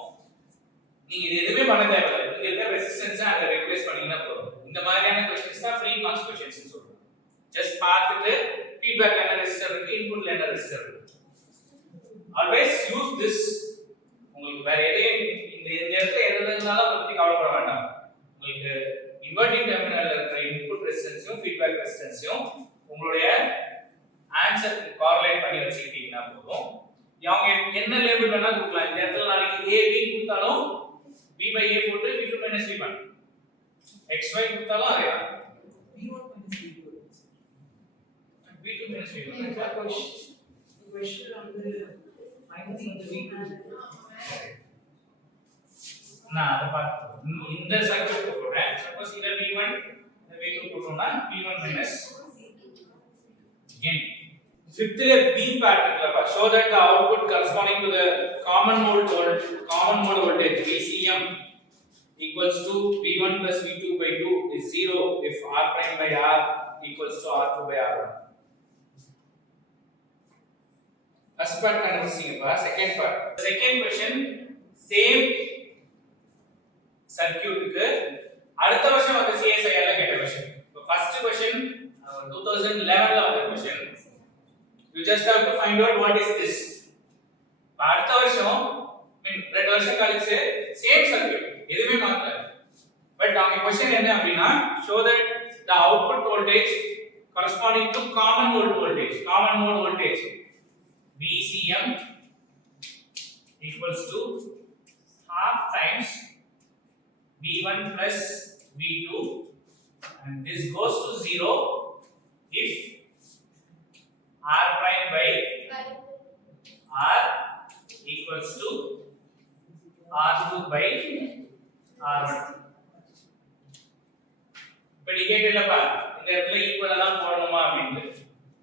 நீங்க இது எதுவுமே பண்ண தேவையில்லை. இங்க இருக்க ரெசிஸ்டன்ஸ் அங்க ரீப்ளேஸ் பண்ணீங்கன்னா போதும். இந்த மாதிரியான क्वेश्चंस தான் ஃப்ரீ மார்க்ஸ் क्वेश्चंस சொல்றோம். ஜஸ்ட் பார்த்துட்டு ஃபீட்பேக் என்ன ரெசிஸ்டர் இருக்கு, இன்புட்ல என்ன ரெசிஸ்டர் இருக்கு. Always use this. உங்களுக்கு வேற எதையும் இந்த இடத்துல எதுனாலும் பத்தி கவலைப்பட வேண்டாம். உங்களுக்கு இன்வெர்ட்டிங் டெர்மினல்ல இருக்கிற இன்புட் ரெசிஸ்டன்ஸையும் ஃபீட்பேக் ரெசிஸ்டன்ஸையும் உங்களுடைய ஆன்சருக்கு கோரிலேட் பண்ணி வச்சுக்கிட்டீங்கன்னா போதும். அவங்க என்ன லேபிள் வேணா கொடுக்கலாம். இந்த இடத்துல நாளைக்கு a b கொடுத்தாலும் b by a போட்டு v2 minus v1, xy கொடுத்தாலும் அதே தான். V1 minus V2. v2 minus v1. Question வந்து minus வந்து V2. நான் அத பார்த்து இந்த சர்க்யூட் போடுறேன். சப்போஸ் இத v1 இந்த v2 போட்டோம்னா v1 minus again fifth b pattern show that the output corresponding to the common mode voltage VCM equals to v1 plus v2 by 2 is 0 if r prime by r equals to r2 by r1. First part கண்டுபிடிச்சீங்கப்பா. Second part, second question same சர்க்யூட்டுக்கு அடுத்த வருஷம் வந்த CSI ல கேட்ட क्वेश्चन. இப்போ first question 2011 ல வந்த question. You just have to find out what is this. அடுத்த வருஷம் ரெண்டு வருஷம் கழிச்சு சேம் சர்க்யூட் எதுவுமே மாத்தல. பட் அவங்க क्वेश्चन என்ன அப்படினா show that the output voltage corresponding to common mode voltage VCM equals to half times V1 plus V2, and this goes to 0 if R prime by R equals to R2 by R1. இப்போ நீ கேட்டலப்பா இந்த இடத்துல ஈக்குவலா தான் போடணுமா அப்படினு.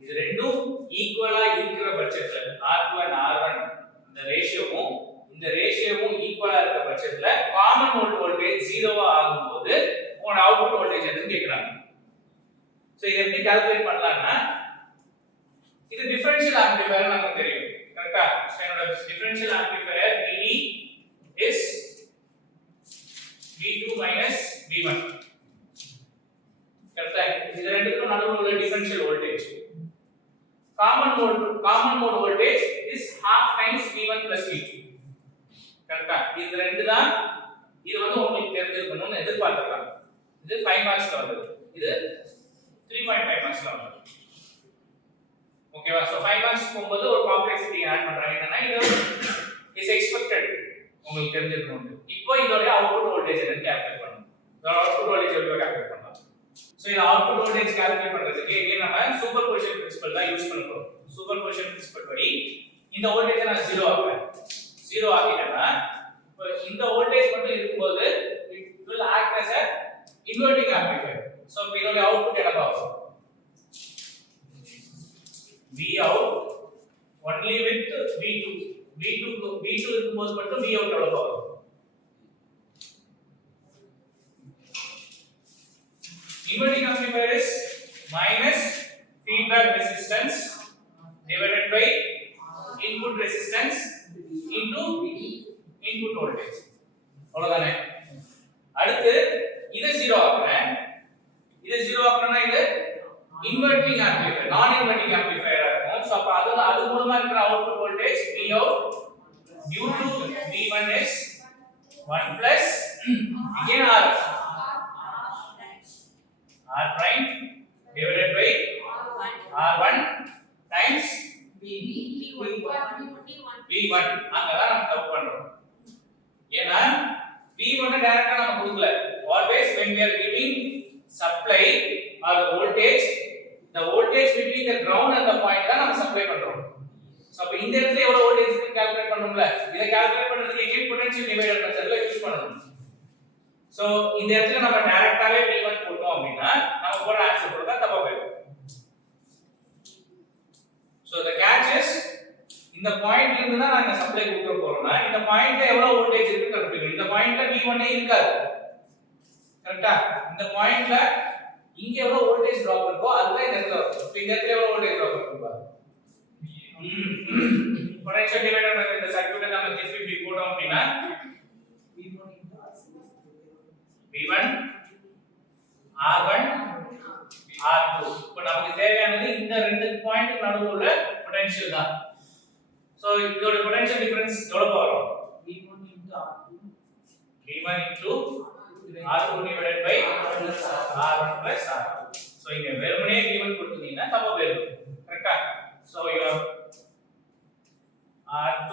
இது ரெண்டும் ஈக்குவலா இருக்கிற பட்சத்துல R2 and R1 இந்த ரேஷியோவும் ஈக்குவலா இருக்கிற பட்சத்துல காமன் மோட் வோல்டேஜ் 0 ஆகும்போது உங்க அவுட்புட் வோல்டேஜ் என்னன்னு கேக்குறாங்க. சோ இத எப்படி கால்குலேட் பண்ணலாம்னா இது டிஃபரன்ஷியல் ஆம்ப்ளிஃபையர் நமக்கு தெரியும். கரெக்ட்டா? சோ என்னோட differential amplifier VD is V2 minus V1. கரெக்ட்டா? இது ரெண்டுக்கும் நடுவுல உள்ள differential voltage. Common mode voltage is half times V1 plus V2. கரெக்ட்டா? இது ரெண்டு தான். இது வந்து உங்களுக்கு தெரிஞ்சிருக்கணும்னு எதிர்பார்க்கறேன். இது 5 மார்க்ஸ்ல வருது. இது 3.5 மார்க்ஸ்ல வருது. ஓகேவா? சோ 5 மார்க்ஸ் போகும்போது ஒரு காம்ப்ளெக்சிட்டி ஆட் பண்றாங்க. என்னன்னா இது இஸ் எக்ஸ்பெக்டட் உங்களுக்கு தெரிஞ்சிருக்கணும். இப்போ இதோட அவுட்புட் வோல்டேஜ் என்னன்னு கால்குலேட் பண்ணனும். இதோட அவுட்புட் வோல்டேஜ் எப்படி கால்குலேட் பண்ணலாம்? சோ இந்த அவுட்புட் வோல்டேஜ் கால்குலேட் பண்றதுக்கு இங்க நம்ம சூப்பர் பொசிஷன் பிரின்சிபல் தான் யூஸ் பண்ண போறோம். சூப்பர் பொசிஷன் பிரின்சிபல் படி இந்த வோல்டேஜை நான் 0 ஆக்குறேன். 0 ஆக்கிட்டேன்னா இப்போ இந்த வோல்டேஜ் மட்டும் இருக்கும்போது it will act as a inverting amplifier. So இப்போ இதோட அவுட்புட் என்ன ஆகும்? V out only with V2 இருக்கும்போது மட்டும் V out எவ்வளவு வரும்? Inverting amplifier is minus feedback resistance divided by input resistance into input voltage. அவ்வளவுதானே? அடுத்து இத 0 ஆக்குறேன். இத 0 ஆக்குறேன்னா இது inverting amplifier, non inverting amplifier இருக்கும். சோ அப்ப அது மூலமா இருக்கிற output voltage V out due to V1 is 1 plus again R prime divided by R1 times V1. அங்கதான் நம்ம தப்பு பண்றோம். ஏன்னா V1 டைரக்டா நம்ம கொடுக்கல. Always when we are giving supply or voltage, the voltage between the ground and the point தான் நம்ம சப்ளை பண்றோம். சோ அப்ப இந்த இடத்துல எவ்வளவு வோல்டேஜ் கால்குலேட் பண்ணனும்ல. இத கால்குலேட் பண்றதுக்கு again potential divider மெத்தட்ல யூஸ் பண்ணனும். சோ இந்த இடத்துல நம்ம டைரக்டாவே V1 போட்டோம் அப்படினா நம்ம போற ஆன்சர் போட்டா தப்பா போயிடும். சோ the catch is இந்த பாயிண்ட்ல இருந்து தான் நாங்க சப்ளை கொடுக்க போறோம்னா இந்த பாயிண்ட்ல எவ்வளவு வோல்டேஜ் இருக்குன்னு கண்டுபிடிக்கணும். இந்த பாயிண்ட்ல V1 ஏ இருக்காது. கரெக்ட்டா? இந்த பாயிண்ட்ல இங்க எவ்வளவு வோல்டேஜ் டிராப் இருக்கோ அதுதான் இந்த இடத்துல வரும். இப்போ இந்த இடத்துல எவ்வளவு வோல்டேஜ் டிராப் இருக்கும் பாருங்க. பொட்டன்ஷியல் டிவைடர் மெத்தட் இந்த சர்க்யூட்டை நம்ம திருப்பி இப்படி போட்டோம் அப்படினா V1 R1 R2 இப்போ நமக்கு தேவையானது இந்த ரெண்டு பாயிண்ட் நடுவுல உள்ள பொட்டன்ஷியல் தான். சோ இதோட பொட்டன்ஷியல் டிஃபரன்ஸ் எவ்வளவு வரும்? V1 into R2 V1 into R2 divided by R1 plus R2. So இங்க வெறுமனே V1 கொடுத்தீங்கன்னா தப்பா போயிடும். கரெக்ட்டா? So your R2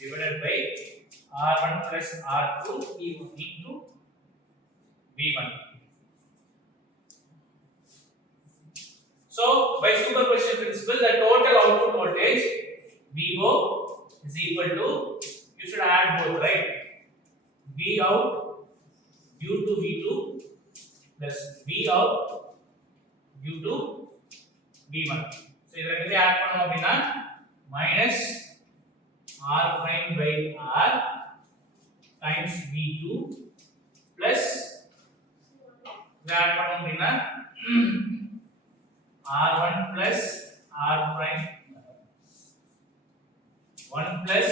divided by R1 plus R2 into V1. So by superposition principle the total output voltage VO is equal to, you should add both, right? V out due to V2 plus V out due to V1. So இத ரெண்டுமே ஆட் பண்ணோம் அப்படினா minus R prime by R times V2 plus இத ஆட் பண்ணோம் அப்படினா R1 plus R prime 1 plus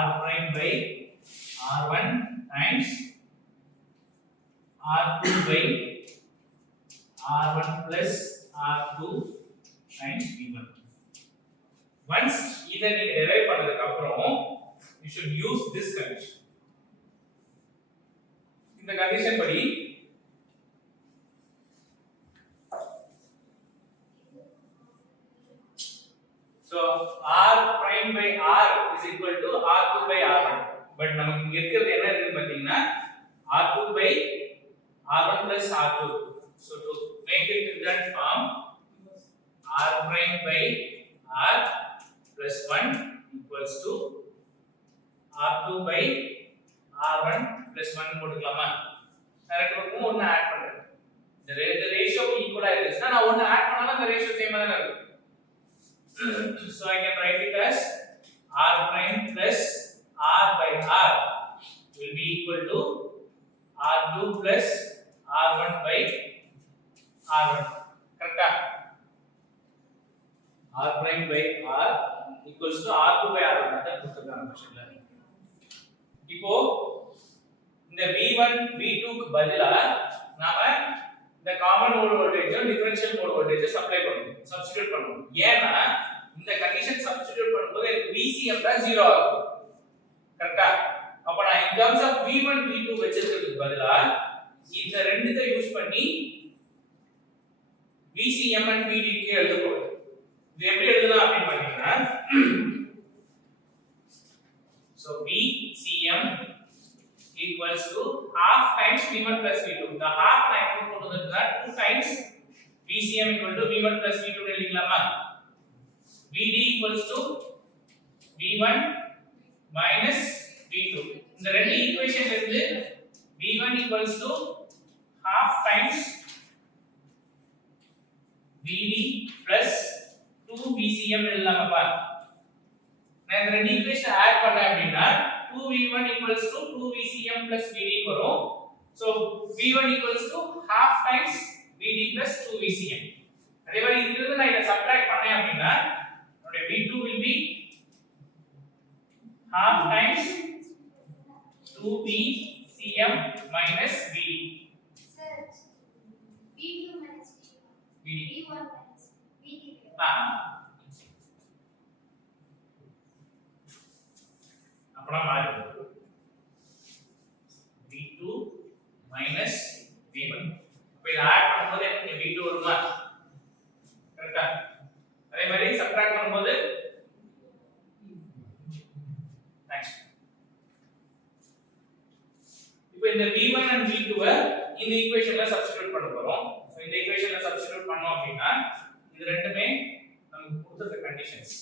R prime by R1 times R2 by R1 plus R2 times V1. Once இதை நீங்க derive பண்ணதுக்கு அப்புறம் you should use this condition. இந்த கண்டிஷன் படி so R prime by R is equal to R2 by R1. But நமக்கு இங்க இருக்கிறது என்ன இருக்குன்னு பாத்தீங்கன்னா R2 by R1 plus R2. So to make it in that form R prime by R plus 1 equals to R2 by R1 plus 1 போட்டுக்கலாமா? நான் ரெண்டு பக்கமும் ஒண்ணு ஆட் பண்றேன். இந்த ரெண்டு ரேஷியோவும் ஈக்குவலா இருந்துச்சுன்னா நான் ஒண்ணு ஆட் பண்ணாலும் அந்த ரேஷியோ சேமா தான இருக்கும். So I can write it as R prime plus R by R will be equal to R2 plus R1 by R1. Correct? R prime by R equals to R2 by R1. அதான் கொடுத்திருக்காங்க क्वेश्चनல. இப்போ இந்த V1 V2 க்கு பதிலா நாம இந்த common mode voltage differential mode voltage supply பண்ணனும், சப்ஸ்டிட்யூட் பண்ணனும். ஏன்னா இந்த கண்டிஷன் சப்ஸ்டிட்யூட் பண்ணும்போது எனக்கு VCM தான் 0 ஆகும். கரெக்ட்டா? அப்ப நான் in terms of V1 V2 வெச்சிருக்கிறதுக்கு பதிலா இந்த ரெண்டுத்தை யூஸ் பண்ணி VCM and VD க்கு எழுத போறேன். இது எப்படி எழுதலாம் அப்படினு பாத்தீங்கன்னா so VCM equals to half times V1 plus V2. The half நான் எப்படி கொண்டு வந்தா 2 times VCM equal to V1 plus V2 ன்னு எழுதிக்கலாமா? VD equals to V1 minus V2. இந்த ரெண்டு ஈக்குவேஷன்ல இருந்து V1 equals to half times VD plus 2 VCM எழுதலாமாப்பா? நான் இந்த ரெண்டு ஈக்குவேஷன் ஆட் பண்ணேன் அப்படினா 2V1 equals to 2VCM plus VD வரும். So V1 equals to half times VD plus 2VCM. அதே மாதிரி இதுல இருந்து நான் இத சப்ட்ராக்ட் பண்ணேன் அப்படினா என்னோட V2 will be half times 2VCM minus VD. Sir, V2 minus VD. V1 minus VD. அப்பனா மாறுது V2 minus V1. அப்ப இத ஆட் பண்ணும்போது எனக்கு V2 வருமா? கரெக்ட்டா? அதே மாதிரி சப்ட்ராக்ட் பண்ணும்போது நெக்ஸ்ட் இப்போ இந்த V1 and V2 வை இந்த ஈக்குவேஷன்ல சப்ஸ்டிட்யூட் பண்ண போறோம். சோ இந்த ஈக்குவேஷன்ல சப்ஸ்டிட்யூட் பண்ணோம் அப்படினா இது ரெண்டுமே நமக்கு கொடுத்த conditions.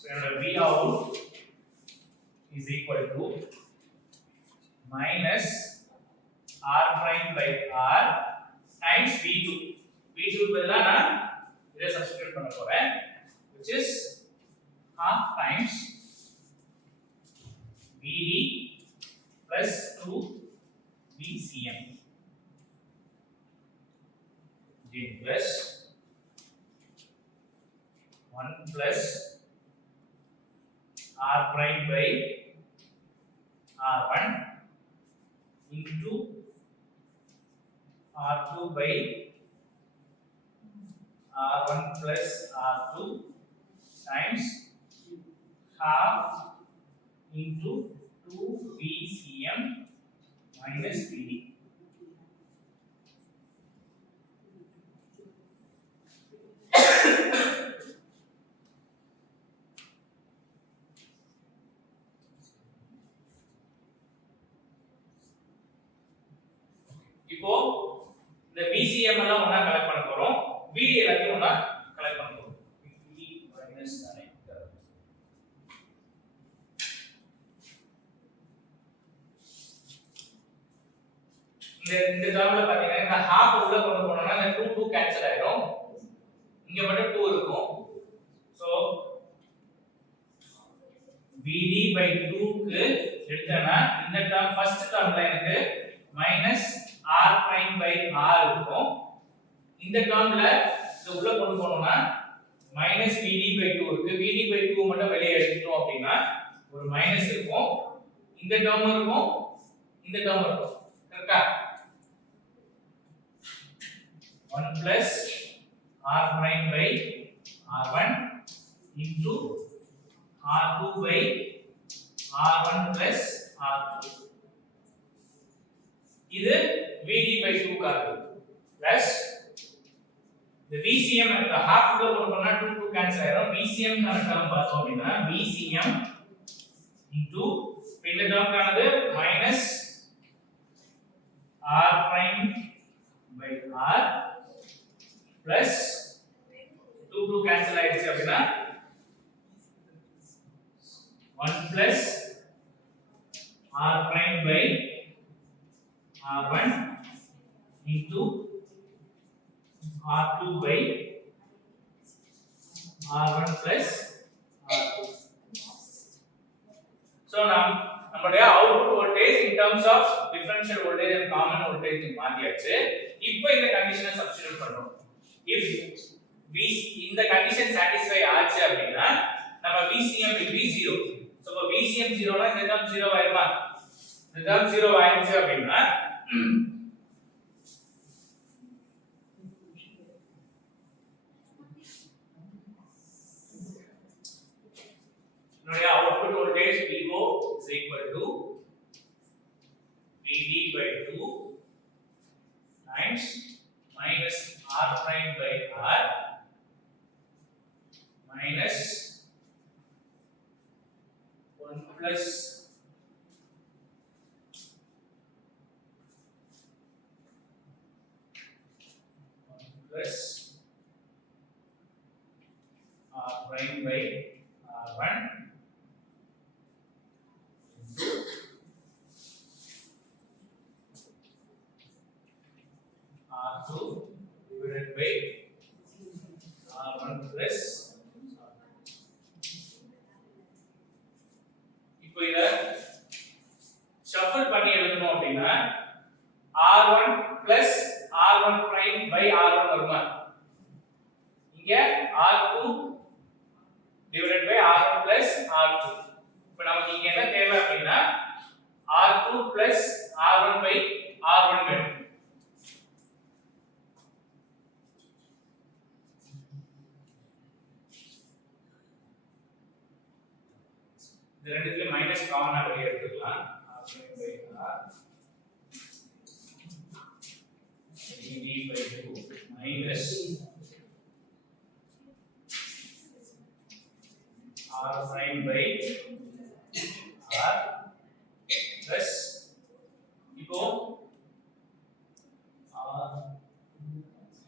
So V out is equal to minus r prime by r times v2. v2 பதிலா நான் இதை சப்ஸ்டிட்யூட் பண்ண போறேன், which is half times vd plus 2 vcm plus 1 plus r prime by r1 into r2 by r1 plus r2 times half into 2 vcm minus vd. இப்போ இந்த VCM எல்லாம் ஒண்ணா கலெக்ட் பண்ண போறோம், VD எல்லாத்தையும் ஒண்ணா கலெக்ட் பண்ண போறோம். VD minus இந்த டேர்ம்ல பாத்தீங்கன்னா இந்த ஹாஃப் உள்ள கொண்டு போனோம்னா இந்த 2 கேன்சல் ஆயிடும், இங்க மட்டும் 2 இருக்கும். சோ VD by 2 க்கு எடுத்தேன்னா இந்த டேர்ம் ஃபர்ஸ்ட் டேர்ம்ல எனக்கு minus r prime by r இருக்கும். இந்த டேர்ம்ல இது உள்ள கொண்டு போனோம்னா மைனஸ் vd by 2 இருக்கு. vd by 2 மட்டும் வெளியே எடுத்துட்டோம் அப்படினா ஒரு மைனஸ் இருக்கும். இந்த டேர்ம் இருக்கும், இந்த டேர்ம் இருக்கும். கரெக்ட்டா? 1 plus r prime by r1 into r2 by r1 plus r2. இது vd by 2 காது plus the vcm அந்த half உள்ள கொண்டு போனா 2 கேன்சல் ஆயிடும். vcm கான டேர்ம் பார்த்தோம் அப்படினா vcm into இந்த டேர்ம் கானது minus r prime by r plus 2 cancel ஆயிடுச்சு அப்படினா 1 plus r prime by r1 into r2 by r1 plus r2. So நம்மளுடைய output voltage in terms of differential voltage and common voltage மாத்தியாச்சு. இப்போ இந்த கண்டிஷனை சப்ஸ்டிட்யூட் பண்றோம். if இந்த கண்டிஷன் satisfy ஆச்சு அப்படினா நம்ம VCM will be 0. So VCM 0 னா இந்த டேர்ம் 0 ஆயிருமா? இந்த டேர்ம் 0 ஆயிருச்சு அப்படினா நம்மளுடைய output voltage VO is equal to VD by 2 times minus R prime by R minus 1 plus R prime by R1 R2 divided by R1 plus இப்போ இத ஷஃபிள் பண்ணி எழுதணும் அப்படினா R1 plus R1 prime by R1 வருமா? இங்க R2 divided by R1 plus R2. இப்போ நமக்கு இங்க என்ன தேவை அப்படினா R2 plus R1 by R1 வேணும். இந்த ரெண்டுத்துல மைனஸ் காமனா வெளிய எடுத்துக்கலாம். R1 by R VD by 2 minus R prime by R plus இப்போ R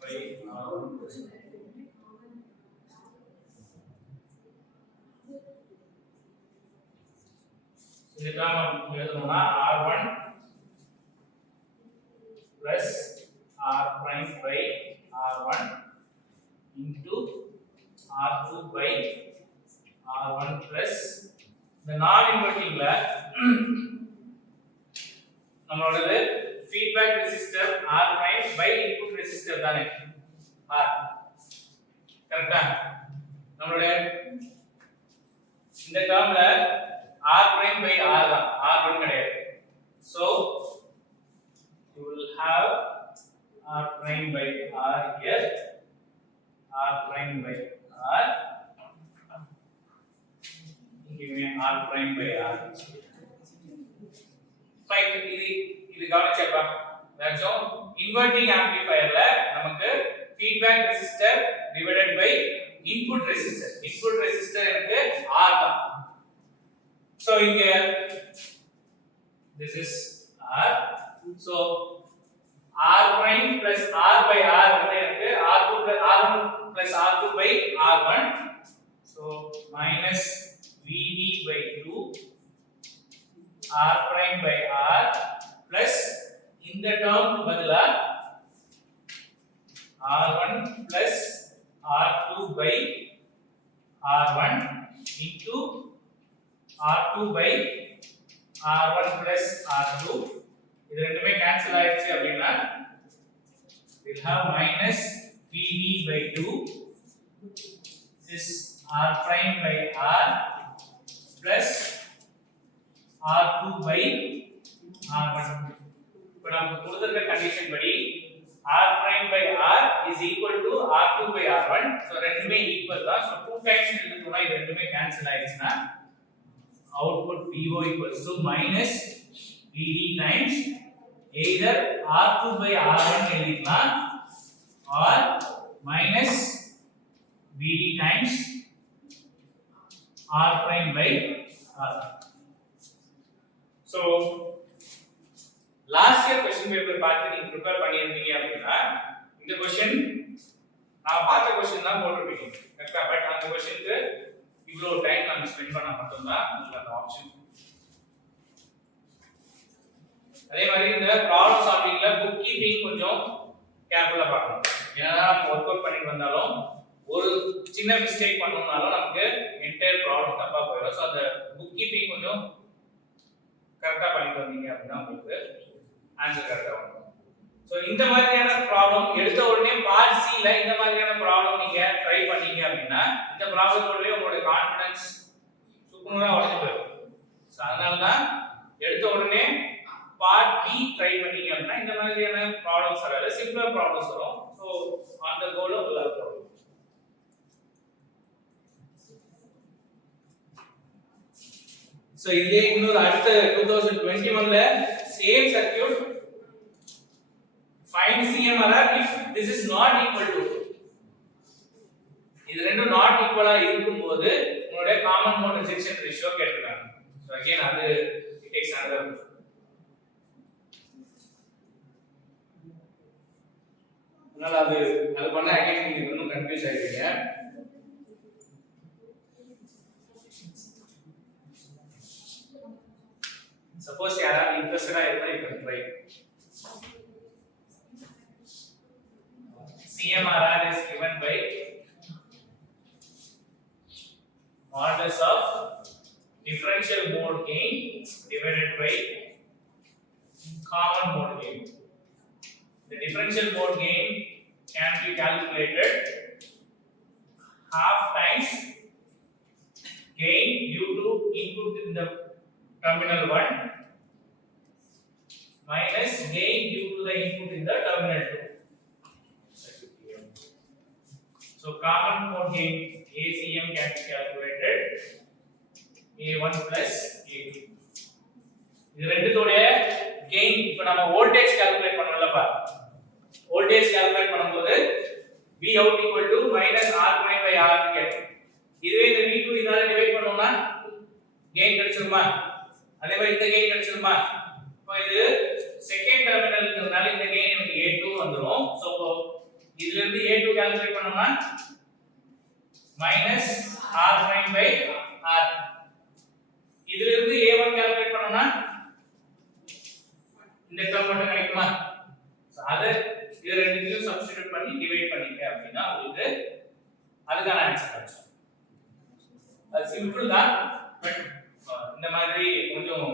by R இந்த டேர்ம் எழுதணும்னா r1 plus r prime by r1 into r2 by r1 plus இந்த நான் இன்வெர்ட்டிங்ல நம்மளோடது feedback resistor r prime by input resistor தானே r கரெக்ட்டா நம்மளோட இந்த டேர்ம்ல r prime by r தான் r1 கிடையாது so you will have r prime by r here r prime by r give me r prime by r fine இது கவனிச்சப்பா அதாச்சும் இன்வெர்ட்டிங் ஆம்ப்ளிஃபையர்ல நமக்கு feedback resistor divided by input resistor எனக்கு r தான் so இங்க this is r so r prime plus r by r வந்து எனக்கு r2 plus r1 plus r2 by r1 so minus vd by 2 r prime by r plus இந்த டேர்ம் பதிலா r1 plus r2 by r1 into r2 by r1 plus r2 இது ரெண்டுமே கேன்சல் ஆயிடுச்சு அப்படினா we'll have minus vd by 2 this r prime by r plus r2 by r1 இப்போ நமக்கு கொடுத்திருக்க கண்டிஷன் படி r prime by r is equal to r2 by r1 so ரெண்டுமே ஈக்குவல் தான் so 2 டைம்ஸ் எழுதுறோம்னா இது ரெண்டுமே கேன்சல் ஆயிடுச்சுனா output vo equals to minus vd times either r2 by r1 எழுதிக்கலாம் or minus vd times r prime by r so last year question paper பார்த்து நீங்க ப்ரிப்பேர் பண்ணியிருந்தீங்க அப்படினா இந்த क्वेश्चन நான் பார்த்த क्वेश्चन தான் போட்டுருப்பீங்க கரெக்ட்டா பட் அந்த क्वेश्चनக்கு இவ்வளவு டைம் நம்ம ஸ்பெண்ட் பண்ணா மட்டும் தான் உங்களுக்கு அந்த ஆப்ஷன் அதே மாதிரி இந்த ப்ராப்ளம் சால்விங்ல புக் கீப்பிங் கொஞ்சம் கேர்ஃபுல்லா பார்க்கணும் ஏன்னா நம்ம வொர்க் அவுட் பண்ணிட்டு வந்தாலும் ஒரு சின்ன மிஸ்டேக் பண்ணோம்னாலும் நமக்கு என்டையர் ப்ராப்ளம் தப்பா போயிடும் சோ அந்த புக் கீப்பிங் கொஞ்சம் கரெக்ட்டா பண்ணிட்டு வந்தீங்க அப்படினா உங்களுக்கு ஆன்சர் கரெக்ட்டா வரும் சோ இந்த மாதிரியான ப்ராப்ளம் எடுத்த உடனே பார்ட் சி ல இந்த மாதிரியான ப்ராப்ளம் நீங்க ட்ரை பண்ணீங்க அப்படினா இந்த ப்ராப்ளத்தோடவே உங்களுடைய கான்ஃபிடன்ஸ் சுக்குநூறா உடைஞ்சு போயிடும் சோ அதனால தான் எடுத்த உடனே பார்ட் பி ட்ரை பண்ணீங்க அப்படினா இந்த மாதிரியான ப்ராப்ளம்ஸ் வராது சிம்பிள் ப்ராப்ளம்ஸ் வரும் சோ அந்த கோல் உங்களுக்கு வரும் சோ இதே இன்னொரு அடுத்த 2021 ல same circuit find CMRR if this is not equal to இது ரெண்டும் நாட் ஈக்குவலா இருக்கும்போது உங்களுடைய காமன் மோட் ரிஜெக்ஷன் ரேஷியோ கேட்கறாங்க சோ அகைன் அது it takes another அதனால அது பண்ண அகைன் நீங்க இன்னும் கன்ஃபியூஸ் ஆயிடுவீங்க சப்போஸ் யாராவது இன்ட்ரஸ்டடா இருந்தா you can try CMRR is given by modulus of differential mode gain divided by common mode gain. The differential mode gain can be calculated half times gain due to input in the terminal 1 minus gain due to the input in the terminal 2. So common mode gain ACM can be calculated A1 plus A2. இது ரெண்டுத்தோட gain இப்போ நம்ம voltage calculate பண்ணோம்லப்பா voltage calculate பண்ணும்போது V out equal to minus R prime by R ன்னு கேட்கும் இதுவே இந்த V2 இதனால டிவைட் பண்ணோம்னா gain கிடைச்சிருமா அதே மாதிரி இந்த gain கிடைச்சிருமா இப்போ இது செகண்ட் டெர்மினல்ன்றதால இந்த gain நமக்கு A2 வந்துரும் சோ இதுல இருந்து A2 கால்குலேட் பண்ணோம்னா minus R prime by R இதுல இருந்து A1 கால்குலேட் பண்ணோம்னா இந்த டேர்ம் மட்டும் கிடைக்குமா? சோ அத இது ரெண்டுத்தையும் சப்ஸ்டிட்யூட் பண்ணி டிவைட் பண்ணிக்க அப்படினா உங்களுக்கு அதுக்கான ஆன்சர் கிடைக்கும். அது சிம்பிள் தான், பட் இந்த மாதிரி கொஞ்சம்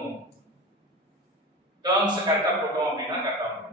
டேர்ம்ஸ் கரெக்டா போட்டோம் அப்படினா கரெக்டா வரும்.